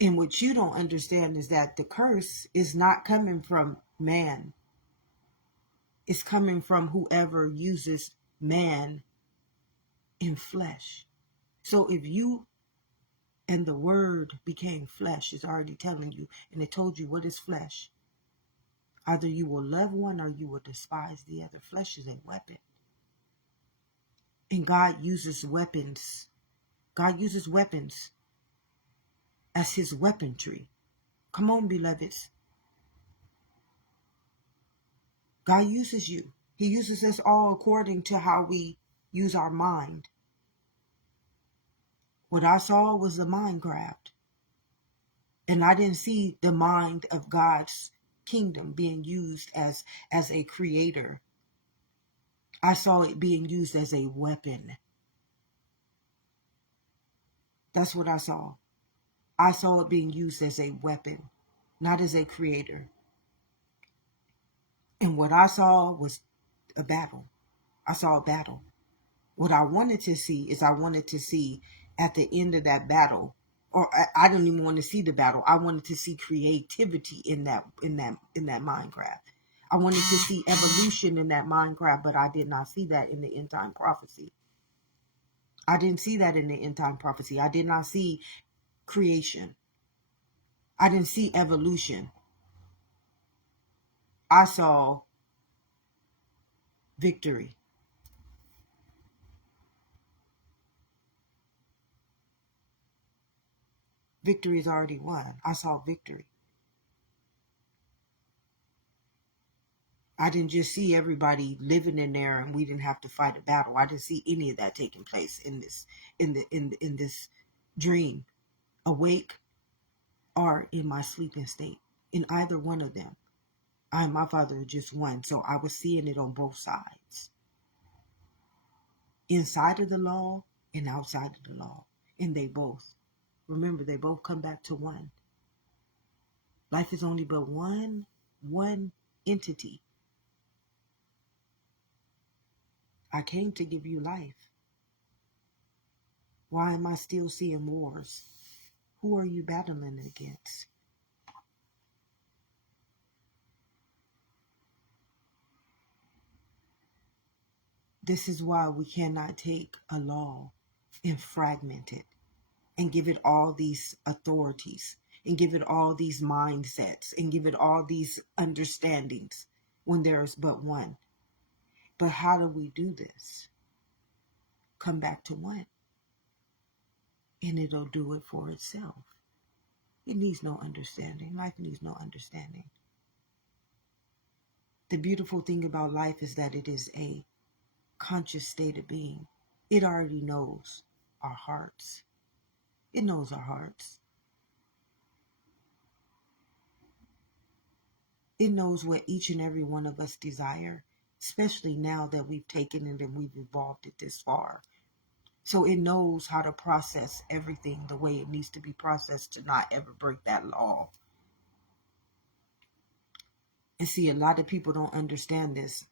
And what you don't understand is that the curse is not coming from man. It's coming from whoever uses man in flesh. So if you and the word became flesh, it's already telling you, and it told you what is flesh. Either you will love one or you will despise the other. Flesh is a weapon. And God uses weapons. God uses weapons as his weaponry. Come on, beloveds. God uses you. He uses us all according to how we use our mind. What I saw was a mind grabbed. And I didn't see the mind of God's kingdom being used as a creator. I saw it being used as a weapon. That's what I saw. I saw it being used as a weapon, not as a creator. And what I saw was a battle. I saw a battle. What I wanted to see is at the end of that battle, or I didn't even want to see the battle. I wanted to see creativity in that Minecraft. I wanted to see evolution in that Minecraft, but I did not see that in the end time prophecy. I didn't see that in the end time prophecy. I did not see creation. I didn't see evolution. I saw victory. Victory is already won. I saw victory. I didn't just see everybody living in there and we didn't have to fight a battle. I didn't see any of that taking place in this dream, awake or in my sleeping state. In either one of them, I and my father are just one. So I was seeing it on both sides, inside of the law and outside of the law. And they both, remember, they both come back to one. Life is only but one entity. I came to give you life. Why am I still seeing wars? Who are you battling against? This is why we cannot take a law and fragment it and give it all these authorities and give it all these mindsets and give it all these understandings when there is but one. But how do we do this? Come back to one, and it'll do it for itself. It needs no understanding. Life needs no understanding. The beautiful thing about life is that it is a conscious state of being. It already knows our hearts. It knows our hearts. It knows what each and every one of us desire, especially now that we've taken it and we've evolved it this far. So it knows how to process everything the way it needs to be processed to not ever break that law. And see, a lot of people don't understand this.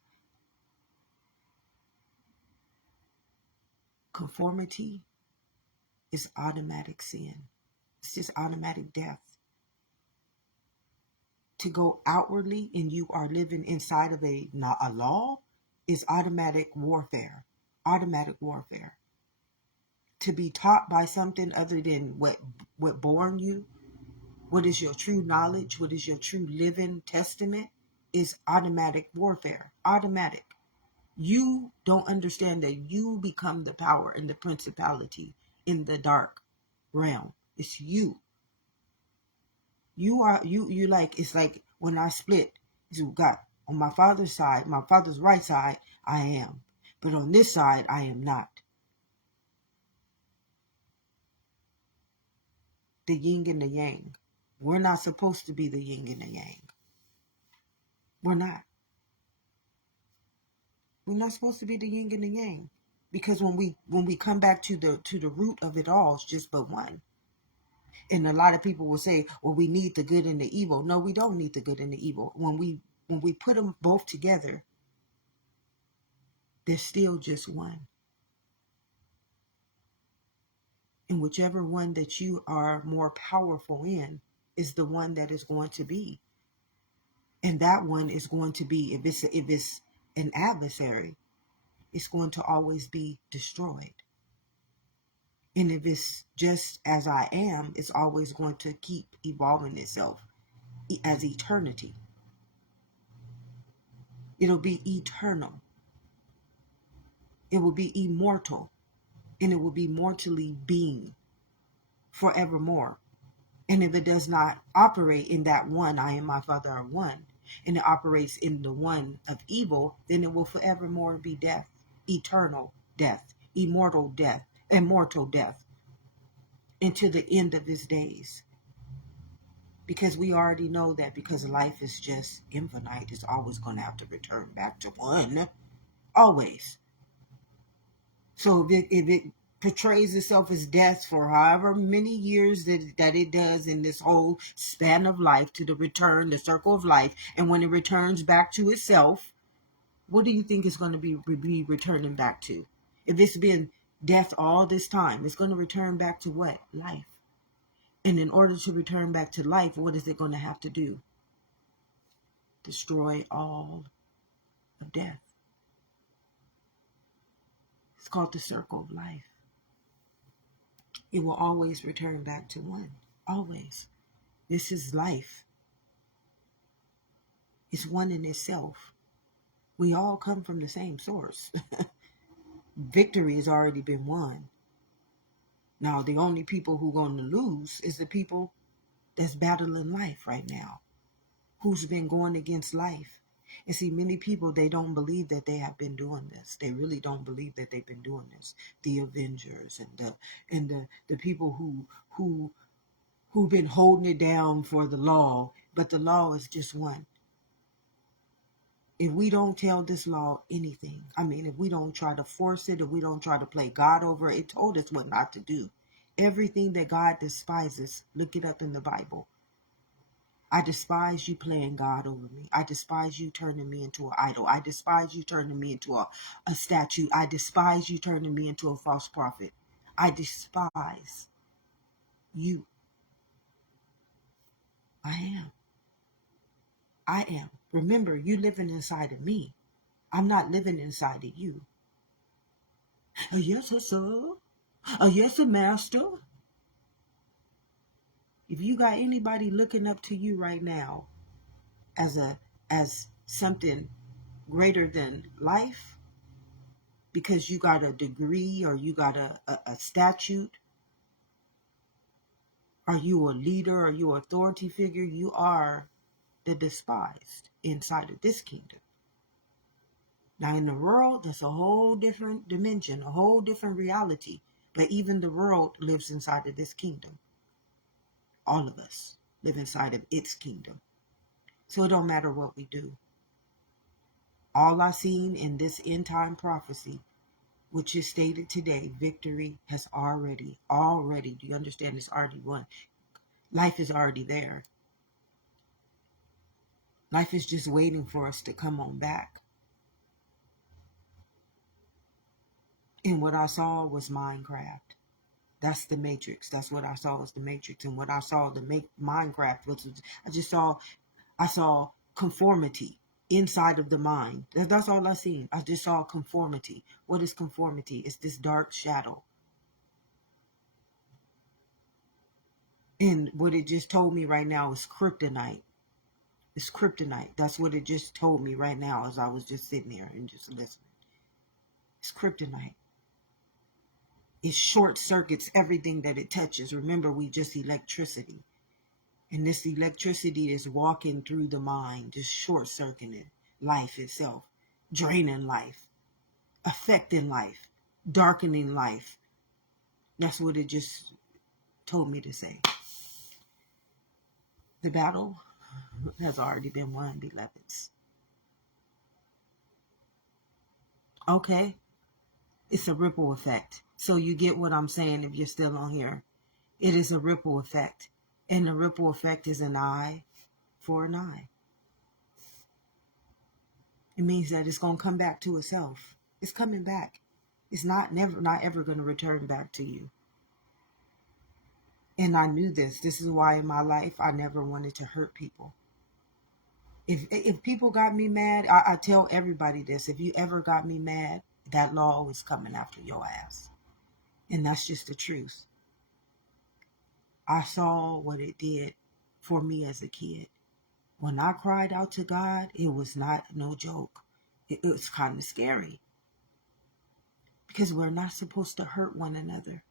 Conformity is automatic sin. It's just automatic death. To go outwardly and you are living inside of a law is automatic warfare. Automatic warfare. To be taught by something other than what born you, what is your true knowledge, what is your true living testament, is automatic warfare. Automatic. You don't understand that you become the power and the principality in the dark realm. It's you. You are you like, it's like when I split, you got on my father's side, my father's right side, I am. But on this side, I am not. The yin and the yang. We're not supposed to be the yin and the yang. We're not. We're not supposed to be the yin and the yang. Because when we come back to the root of it all, it's just but one. And a lot of people will say, well, we need the good and the evil. No, we don't need the good and the evil. When we put them both together, they're still just one. And whichever one that you are more powerful in is the one that is going to be. And that one is going to be, if it's an adversary, it's going to always be destroyed. And if it's just as I am, it's always going to keep evolving itself as eternity. It'll be eternal. It will be immortal. And it will be mortally being forevermore. And if it does not operate in that one, I and my Father are one, and it operates in the one of evil, then it will forevermore be death, eternal death, immortal death, into the end of his days. Because we already know that because life is just infinite, it's always going to have to return back to one. Always. So if it portrays itself as death for however many years that it does in this whole span of life to the circle of life, and when it returns back to itself, what do you think it's going to be returning back to? If it's been death all this time, it's going to return back to what? Life. And in order to return back to life, what is it going to have to do? Destroy all of death. It's called the circle of life. It will always return back to one. Always. This is life. It's one in itself. We all come from the same source. Victory has already been won. Now, the only people who are going to lose is the people that's battling life right now, who's been going against life. And see, many people, they don't believe that they have been doing this. They really don't believe that they've been doing this. The Avengers and the people who've been holding it down for the law, but the law is just one. If we don't tell this law anything, if we don't try to force it, if we don't try to play God over it, it told us what not to do. Everything that God despises, look it up in the Bible. I despise you playing God over me. I despise you turning me into an idol. I despise you turning me into a statue. I despise you turning me into a false prophet. I despise you. I am. I am. Remember, you living inside of me. I'm not living inside of you. Yes, sir. Yes, master. If you got anybody looking up to you right now as something greater than life, because you got a degree or you got a statute, are you a leader? Are you an authority figure? You are the despised inside of this kingdom. Now in the world, that's a whole different dimension, a whole different reality. But even the world lives inside of this kingdom. All of us live inside of its kingdom. So it don't matter what we do. All I seen in this end time prophecy, which is stated today, victory has already, do you understand? It's already won. Life is already there. Life is just waiting for us to come on back. And what I saw was Minecraft. That's the Matrix. That's what I saw was the Matrix. And what I saw Minecraft was, I saw conformity inside of the mind. That's all I seen. I just saw conformity. What is conformity? It's this dark shadow. And what it just told me right now is kryptonite. It's kryptonite. That's what it just told me right now as I was just sitting there and just listening. It's kryptonite. It short circuits everything that it touches. Remember, we just electricity. And this electricity is walking through the mind, just short circuiting life itself, draining life, affecting life, darkening life. That's what it just told me to say. The battle has already been won, beloveds. Okay? It's a ripple effect. So you get what I'm saying if you're still on here. It is a ripple effect. And the ripple effect is an eye for an eye. It means that it's going to come back to itself. It's coming back. It's not ever going to return back to you. And I knew this. This is why in my life I never wanted to hurt people. If people got me mad, I tell everybody this. If you ever got me mad, that law is coming after your ass. And that's just the truth. I saw what it did for me as a kid. When I cried out to God, it was not no joke. It was kind of scary. Because we're not supposed to hurt one another.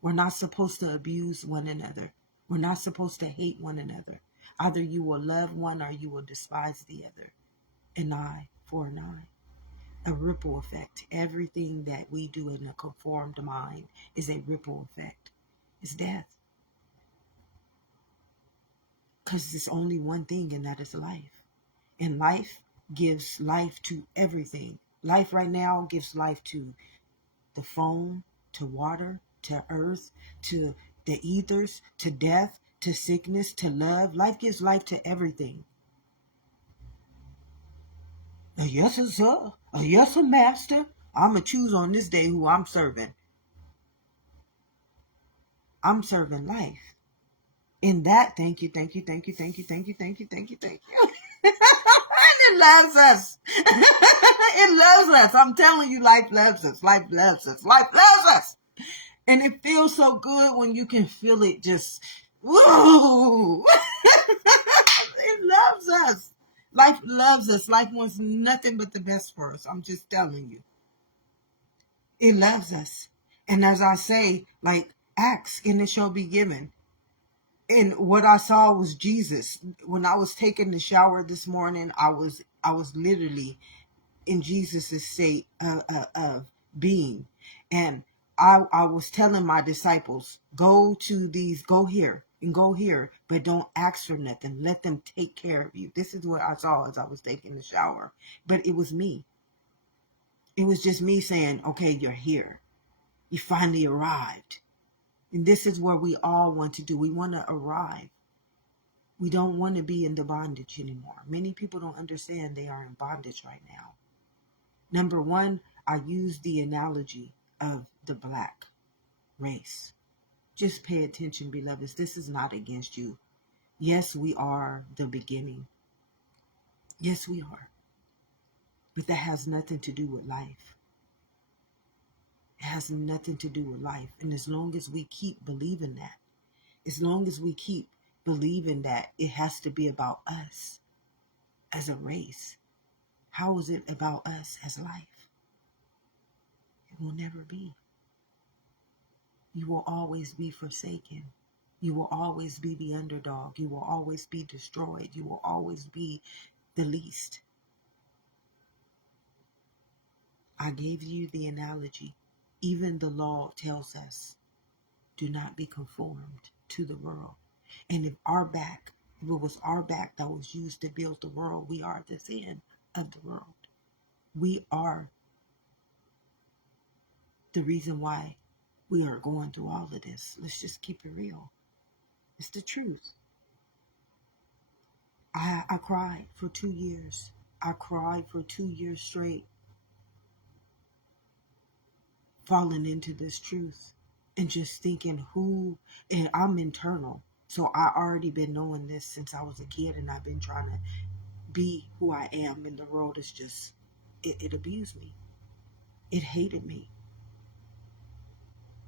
We're not supposed to abuse one another. We're not supposed to hate one another. Either you will love one or you will despise the other. An eye for an eye. A ripple effect. Everything that we do in a conformed mind is a ripple effect. It's death. Because there's only one thing, and that is life. And life gives life to everything. Life right now gives life to the phone, to water, to earth, to the ethers, to death, to sickness, to love. Life gives life to everything. Yes, sir. Yes, sir, master. I'm going to choose on this day who I'm serving. I'm serving life. In that, thank you, thank you, thank you, thank you, thank you, thank you, thank you, thank you. It loves us. It loves us. I'm telling you, life loves us. Life loves us. Life loves us. And it feels so good when you can feel it just, woo. It loves us. Life loves us. Life wants nothing but the best for us. I'm just telling you. It loves us. And as I say, like, ask and it shall be given. And what I saw was Jesus. When I was taking the shower this morning, I was literally in Jesus's state of being, and I was telling my disciples, go here and go here, but don't ask for nothing. Let them take care of you. This is what I saw as I was taking the shower. But it was me. It was just me saying, okay, you're here. You finally arrived. And this is where we all want to do. We want to arrive. We don't want to be in the bondage anymore. Many people don't understand they are in bondage right now. Number one, I use the analogy of the black race. Just pay attention, beloveds. This is not against you. Yes, we are the beginning. Yes, we are. But that has nothing to do with life. It has nothing to do with life. And as long as we keep believing that, as long as we keep believing that it has to be about us as a race, how is it about us as life? It will never be. You will always be forsaken. You will always be the underdog. You will always be destroyed. You will always be the least. I gave you the analogy. Even the law tells us, do not be conformed to the world. And if it was our back that was used to build the world, we are the sin of the world. We are the reason why we are going through all of this. Let's just keep it real. It's the truth. I cried for 2 years. I cried for 2 years straight, falling into this truth and just thinking and I'm internal. So I already been knowing this since I was a kid, and I've been trying to be who I am, and the world is just, it abused me. It hated me.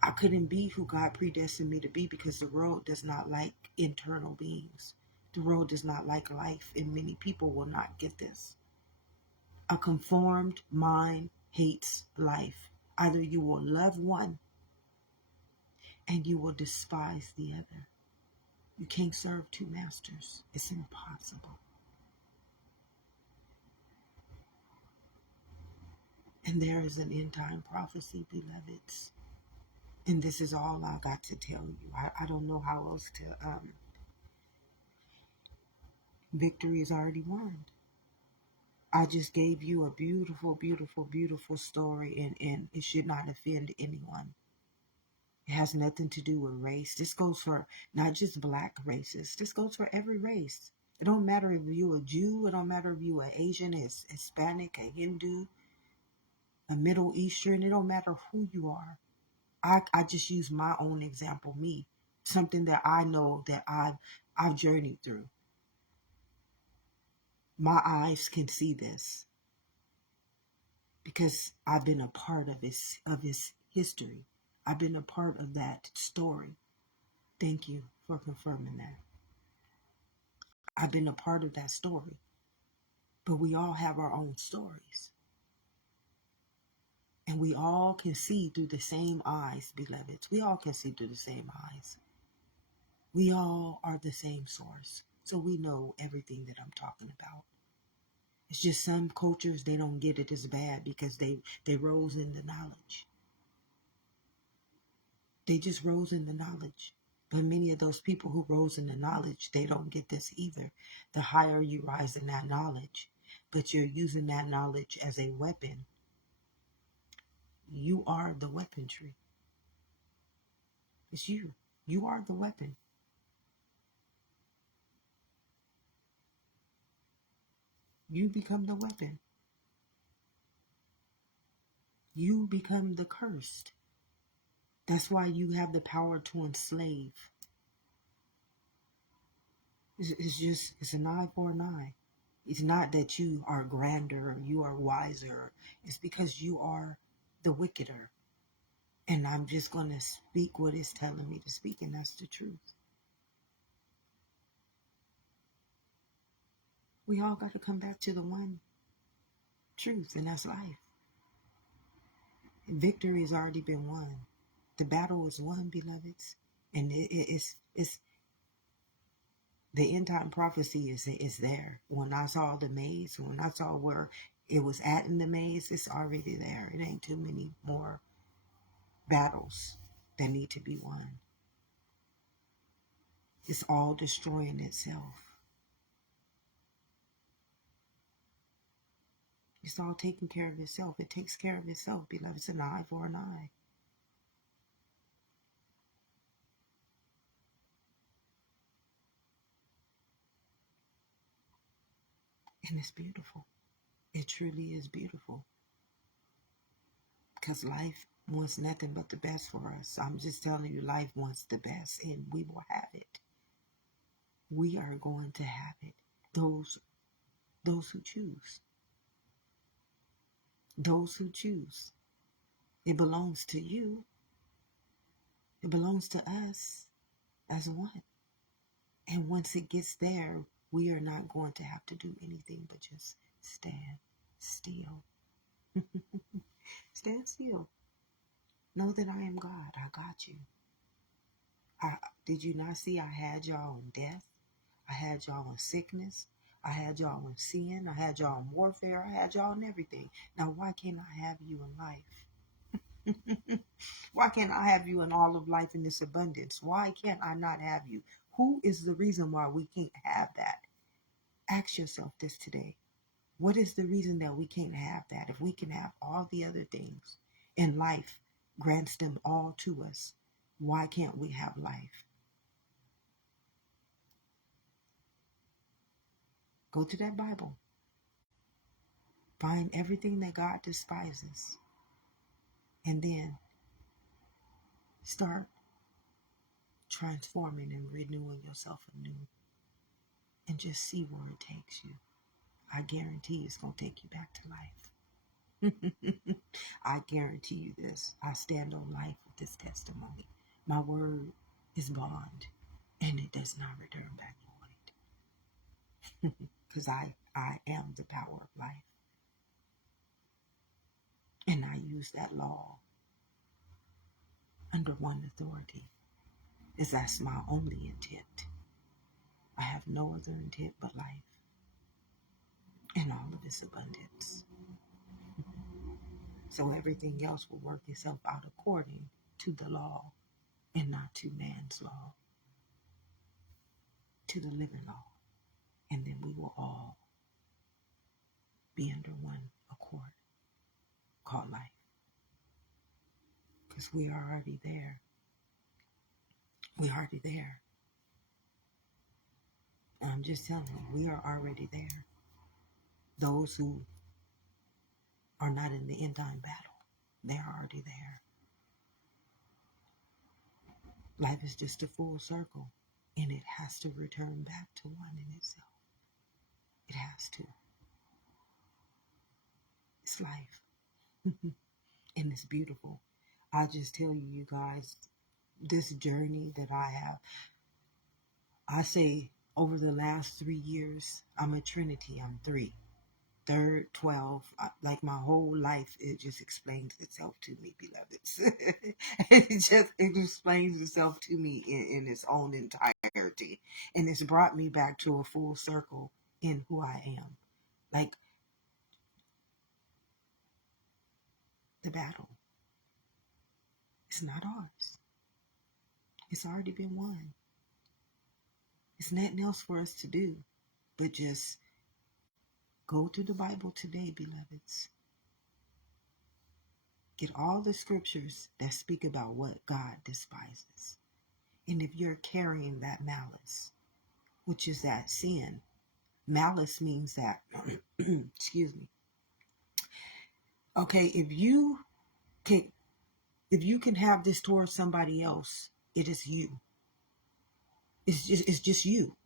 I couldn't be who God predestined me to be because the world does not like internal beings. The world does not like life, and many people will not get this. A conformed mind hates life. Either you will love one and you will despise the other. You can't serve two masters. It's impossible. And there is an end time prophecy, beloveds. And this is all I got to tell you. I don't know how else to. Victory is already won. I just gave you a beautiful, beautiful, beautiful story, and it should not offend anyone. It has nothing to do with race. This goes for not just black races. This goes for every race. It don't matter if you're a Jew. It don't matter if you're an Asian, a Hispanic, a Hindu, a Middle Eastern. It don't matter who you are. I just use my own example, me. Something that I know that I've journeyed through. My eyes can see this because I've been a part of his history. I've been a part of that story. Thank you for confirming that. I've been a part of that story. But we all have our own stories. And we all can see through the same eyes, beloveds. We all can see through the same eyes. We all are the same source. So we know everything that I'm talking about. It's just some cultures, they don't get it as bad because they rose in the knowledge. They just rose in the knowledge. But many of those people who rose in the knowledge, they don't get this either. The higher you rise in that knowledge, but you're using that knowledge as a weapon. You are the weaponry. It's you. You are the weapon. You become the weapon. You become the cursed. That's why you have the power to enslave. It's an eye for an eye. It's not that you are grander or you are wiser. It's because you are the wickeder. And I'm just going to speak what it's telling me to speak, and that's the truth. We all got to come back to the one truth, and that's life. Victory has already been won. The battle is won, beloveds. And it's the end time prophecy is there. When I saw the maze, when I saw where it was at in the maze, it's already there. It ain't too many more battles that need to be won. It's all destroying itself. It's all taking care of itself. It takes care of itself, beloved. It's an eye for an eye. And it's beautiful. It truly is beautiful. Because life wants nothing but the best for us. I'm just telling you, life wants the best, and we will have it. We are going to have it. Those who choose. Those who choose. It belongs to you. It belongs to us as one. And once it gets there, we are not going to have to do anything but just stand still. Stand still. Know that I am God. I got you. Did you not see I had y'all in death? I had y'all in sickness. I had y'all in sin. I had y'all in warfare. I had y'all in everything. Now, why can't I have you in life? Why can't I have you in all of life in this abundance? Why can't I not have you? Who is the reason why we can't have that? Ask yourself this today. What is the reason that we can't have that? If we can have all the other things in life, grants them all to us, why can't we have life? Go to that Bible. Find everything that God despises. And then start transforming and renewing yourself anew. And just see where it takes you. I guarantee it's going to take you back to life. I guarantee you this. I stand on life with this testimony. My word is bond, and it does not return back void. Because I am the power of life. And I use that law under one authority. Is that's my only intent. I have no other intent but life and all of its abundance. So everything else will work itself out according to the law and not to man's law, to the living law. And then we will all be under one accord called life. Because we are already there. We're already there. I'm just telling you, we are already there. Those who are not in the end time battle, they're already there. Life is just a full circle, and it has to return back to one in itself. It has to. It's life. And it's beautiful. I just tell you, you guys, this journey that I have, I say over the last 3 years, I'm a Trinity. I'm three. Third, 12, like my whole life, it just explains itself to me, beloveds. it explains itself to me in its own entirety. And it's brought me back to a full circle in who I am. Like the battle. It's not ours. It's already been won. It's nothing else for us to do but just go through the Bible today, beloveds. Get all the scriptures that speak about what God despises. And if you're carrying that malice, which is that sin, malice means that, excuse me. Okay, if you can have this towards somebody else, it is you. It's just you.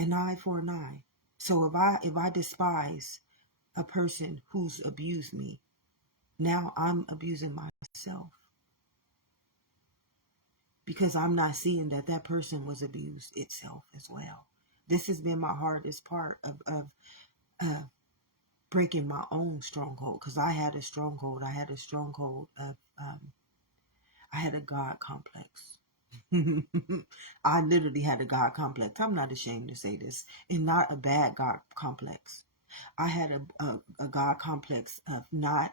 An eye for an eye. So if I despise a person who's abused me, now I'm abusing myself because I'm not seeing that that person was abused itself as well. This has been my hardest part of uh, breaking my own stronghold, because I had a stronghold. I had a stronghold of, I had a God complex. I literally had a God complex. I'm not ashamed to say this, and not a bad God complex. I had a God complex of not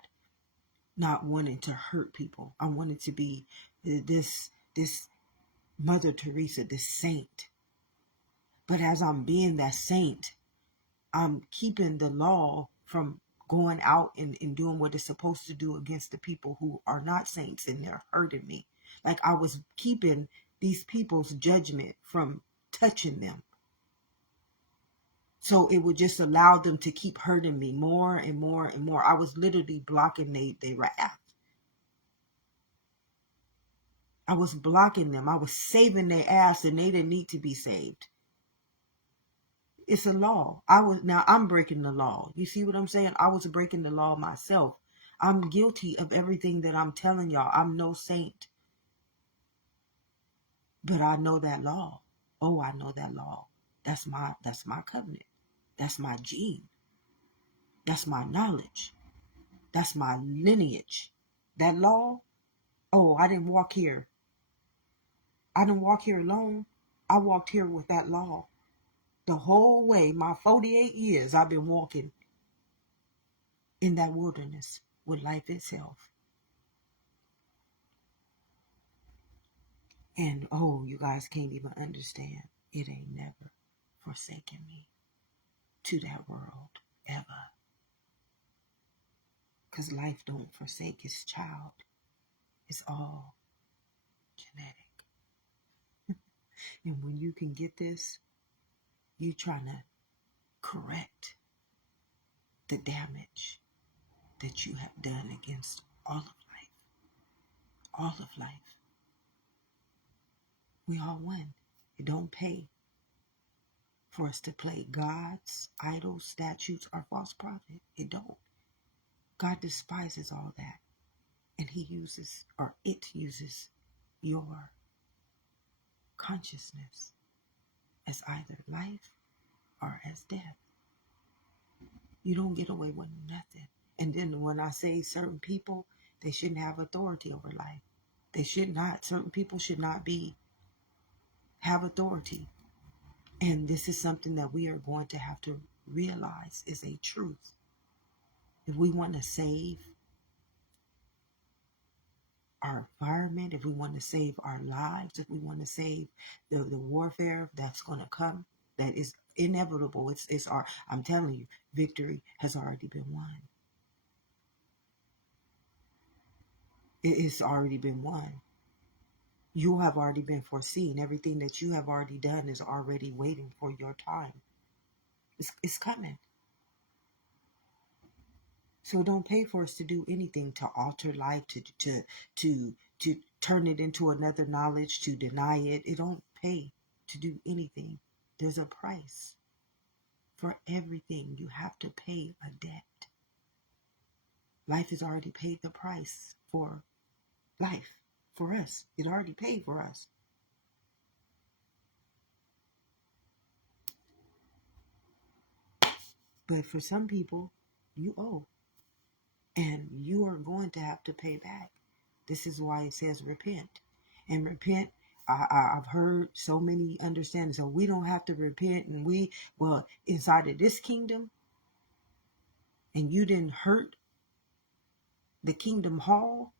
wanting to hurt people. I wanted to be this Mother Teresa, this saint. But as I'm being that saint, I'm keeping the law from going out and doing what it's supposed to do against the people who are not saints and they're hurting me. Like I was keeping these people's judgment from touching them. So it would just allow them to keep hurting me more and more and more. I was literally blocking their wrath. I was blocking them. I was saving their ass, and they didn't need to be saved. It's a law. Now I'm breaking the law. You see what I'm saying? I was breaking the law myself. I'm guilty of everything that I'm telling y'all. I'm no saint. But I know that law. Oh, I know that law. That's my covenant. That's my gene. That's my knowledge. That's my lineage. That law, oh, I didn't walk here. I didn't walk here alone. I walked here with that law. The whole way, my 48 years, I've been walking in that wilderness with life itself. And oh, you guys can't even understand. It ain't never forsaken me to that world ever. Because life don't forsake its child. It's all genetic. And when you can get this, you're trying to correct the damage that you have done against all of life. All of life. We all win. It don't pay for us to play gods, idols, statutes, or false prophet. It don't. God despises all that. And he uses, or it uses, your consciousness as either life or as death. You don't get away with nothing. And then when I say certain people, they shouldn't have authority over life. They should not. Certain people should not have authority. And this is something that we are going to have to realize is a truth. If we want to save our environment, if we want to save our lives, if we want to save the warfare that's going to come, that is inevitable. I'm telling you, victory has already been won. It's already been won. You have already been foreseen. Everything that you have already done is already waiting for your time. It's coming. So don't pay for us to do anything to alter life, to turn it into another knowledge, to deny it. It don't pay to do anything. There's a price for everything. You have to pay a debt. Life has already paid the price for life, for us. It already paid for us. But for some people, you owe. And you are going to have to pay back. This is why it says repent. And repent, I've heard so many understandings. So we don't have to repent. And inside of this kingdom, and you didn't hurt the kingdom hall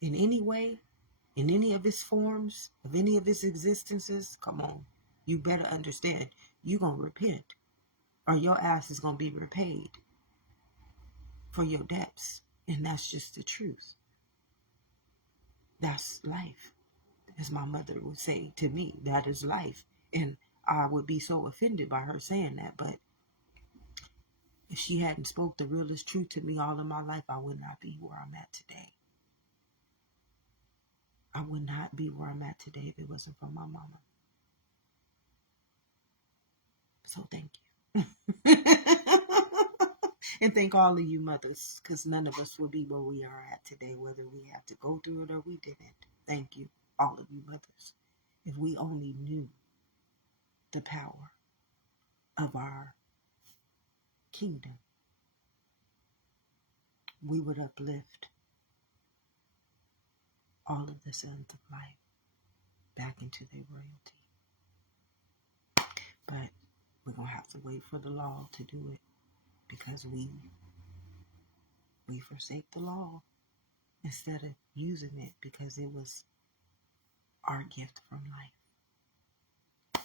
in any way, in any of its forms, of any of its existences, come on. You better understand. You're going to repent. Or your ass is going to be repaid for your debts. And that's just the truth. That's life. As my mother would say to me, that is life. And I would be so offended by her saying that. But if she hadn't spoke the realest truth to me all of my life, I would not be where I'm at today. I would not be where I'm at today if it wasn't for my mama. So thank you. And thank all of you mothers, because none of us will be where we are at today, whether we had to go through it or we didn't. Thank you, all of you mothers. If we only knew the power of our kingdom, we would uplift all of the sons of light back into their royalty. But we're going to have to wait for the law to do it, because we forsake the law instead of using it, because it was our gift from life.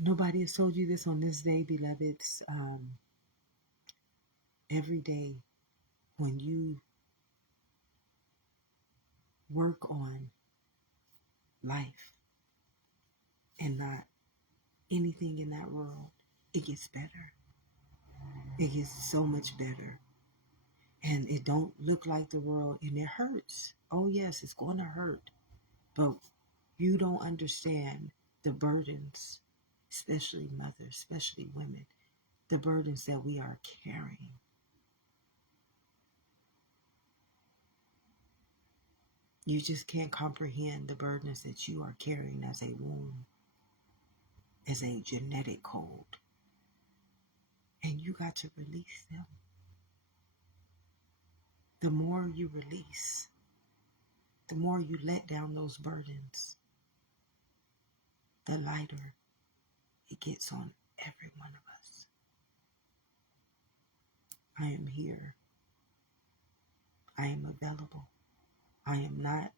Nobody has told you this on this day, beloveds. Every day when you work on life and not anything in that world, it gets better. It gets so much better. And it don't look like the world, and it hurts. Oh yes, it's going to hurt. But you don't understand the burdens, especially mothers, especially women, the burdens that we are carrying. You just can't comprehend the burdens that you are carrying as a womb, as a genetic code. And you got to release them. The more you release, the more you let down those burdens, the lighter it gets on every one of us. I am here. I am available. I am not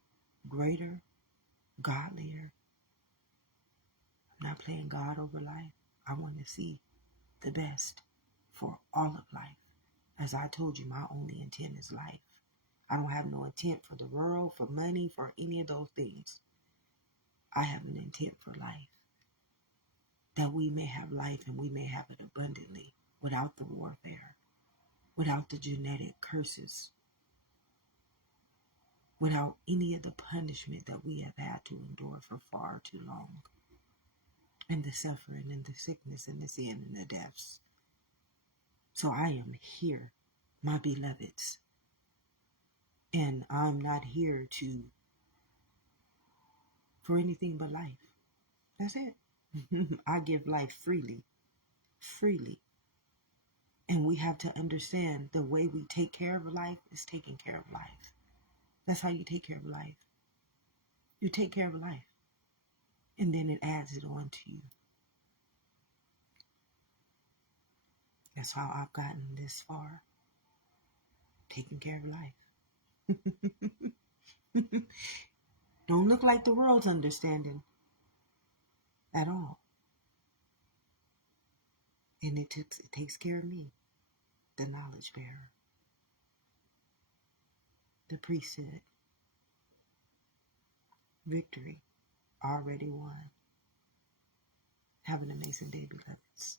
greater, godlier. I'm not playing God over life. I want to see the best for all of life. As I told you, my only intent is life. I don't have no intent for the world, for money, for any of those things. I have an intent for life. That we may have life and we may have it abundantly, without the warfare, without the genetic curses, without any of the punishment that we have had to endure for far too long, and the suffering and the sickness and the sin and the deaths. So I am here, my beloveds, and I'm not here for anything but life. That's it. I give life freely. And we have to understand the way we take care of life is taking care of life. That's how you take care of life. You take care of life, and then it adds it on to you. That's how I've gotten this far, taking care of life. Don't look like the world's understanding at all. And it takes care of me, the knowledge bearer, the priesthood. Victory already won. Have an amazing day, beloveds.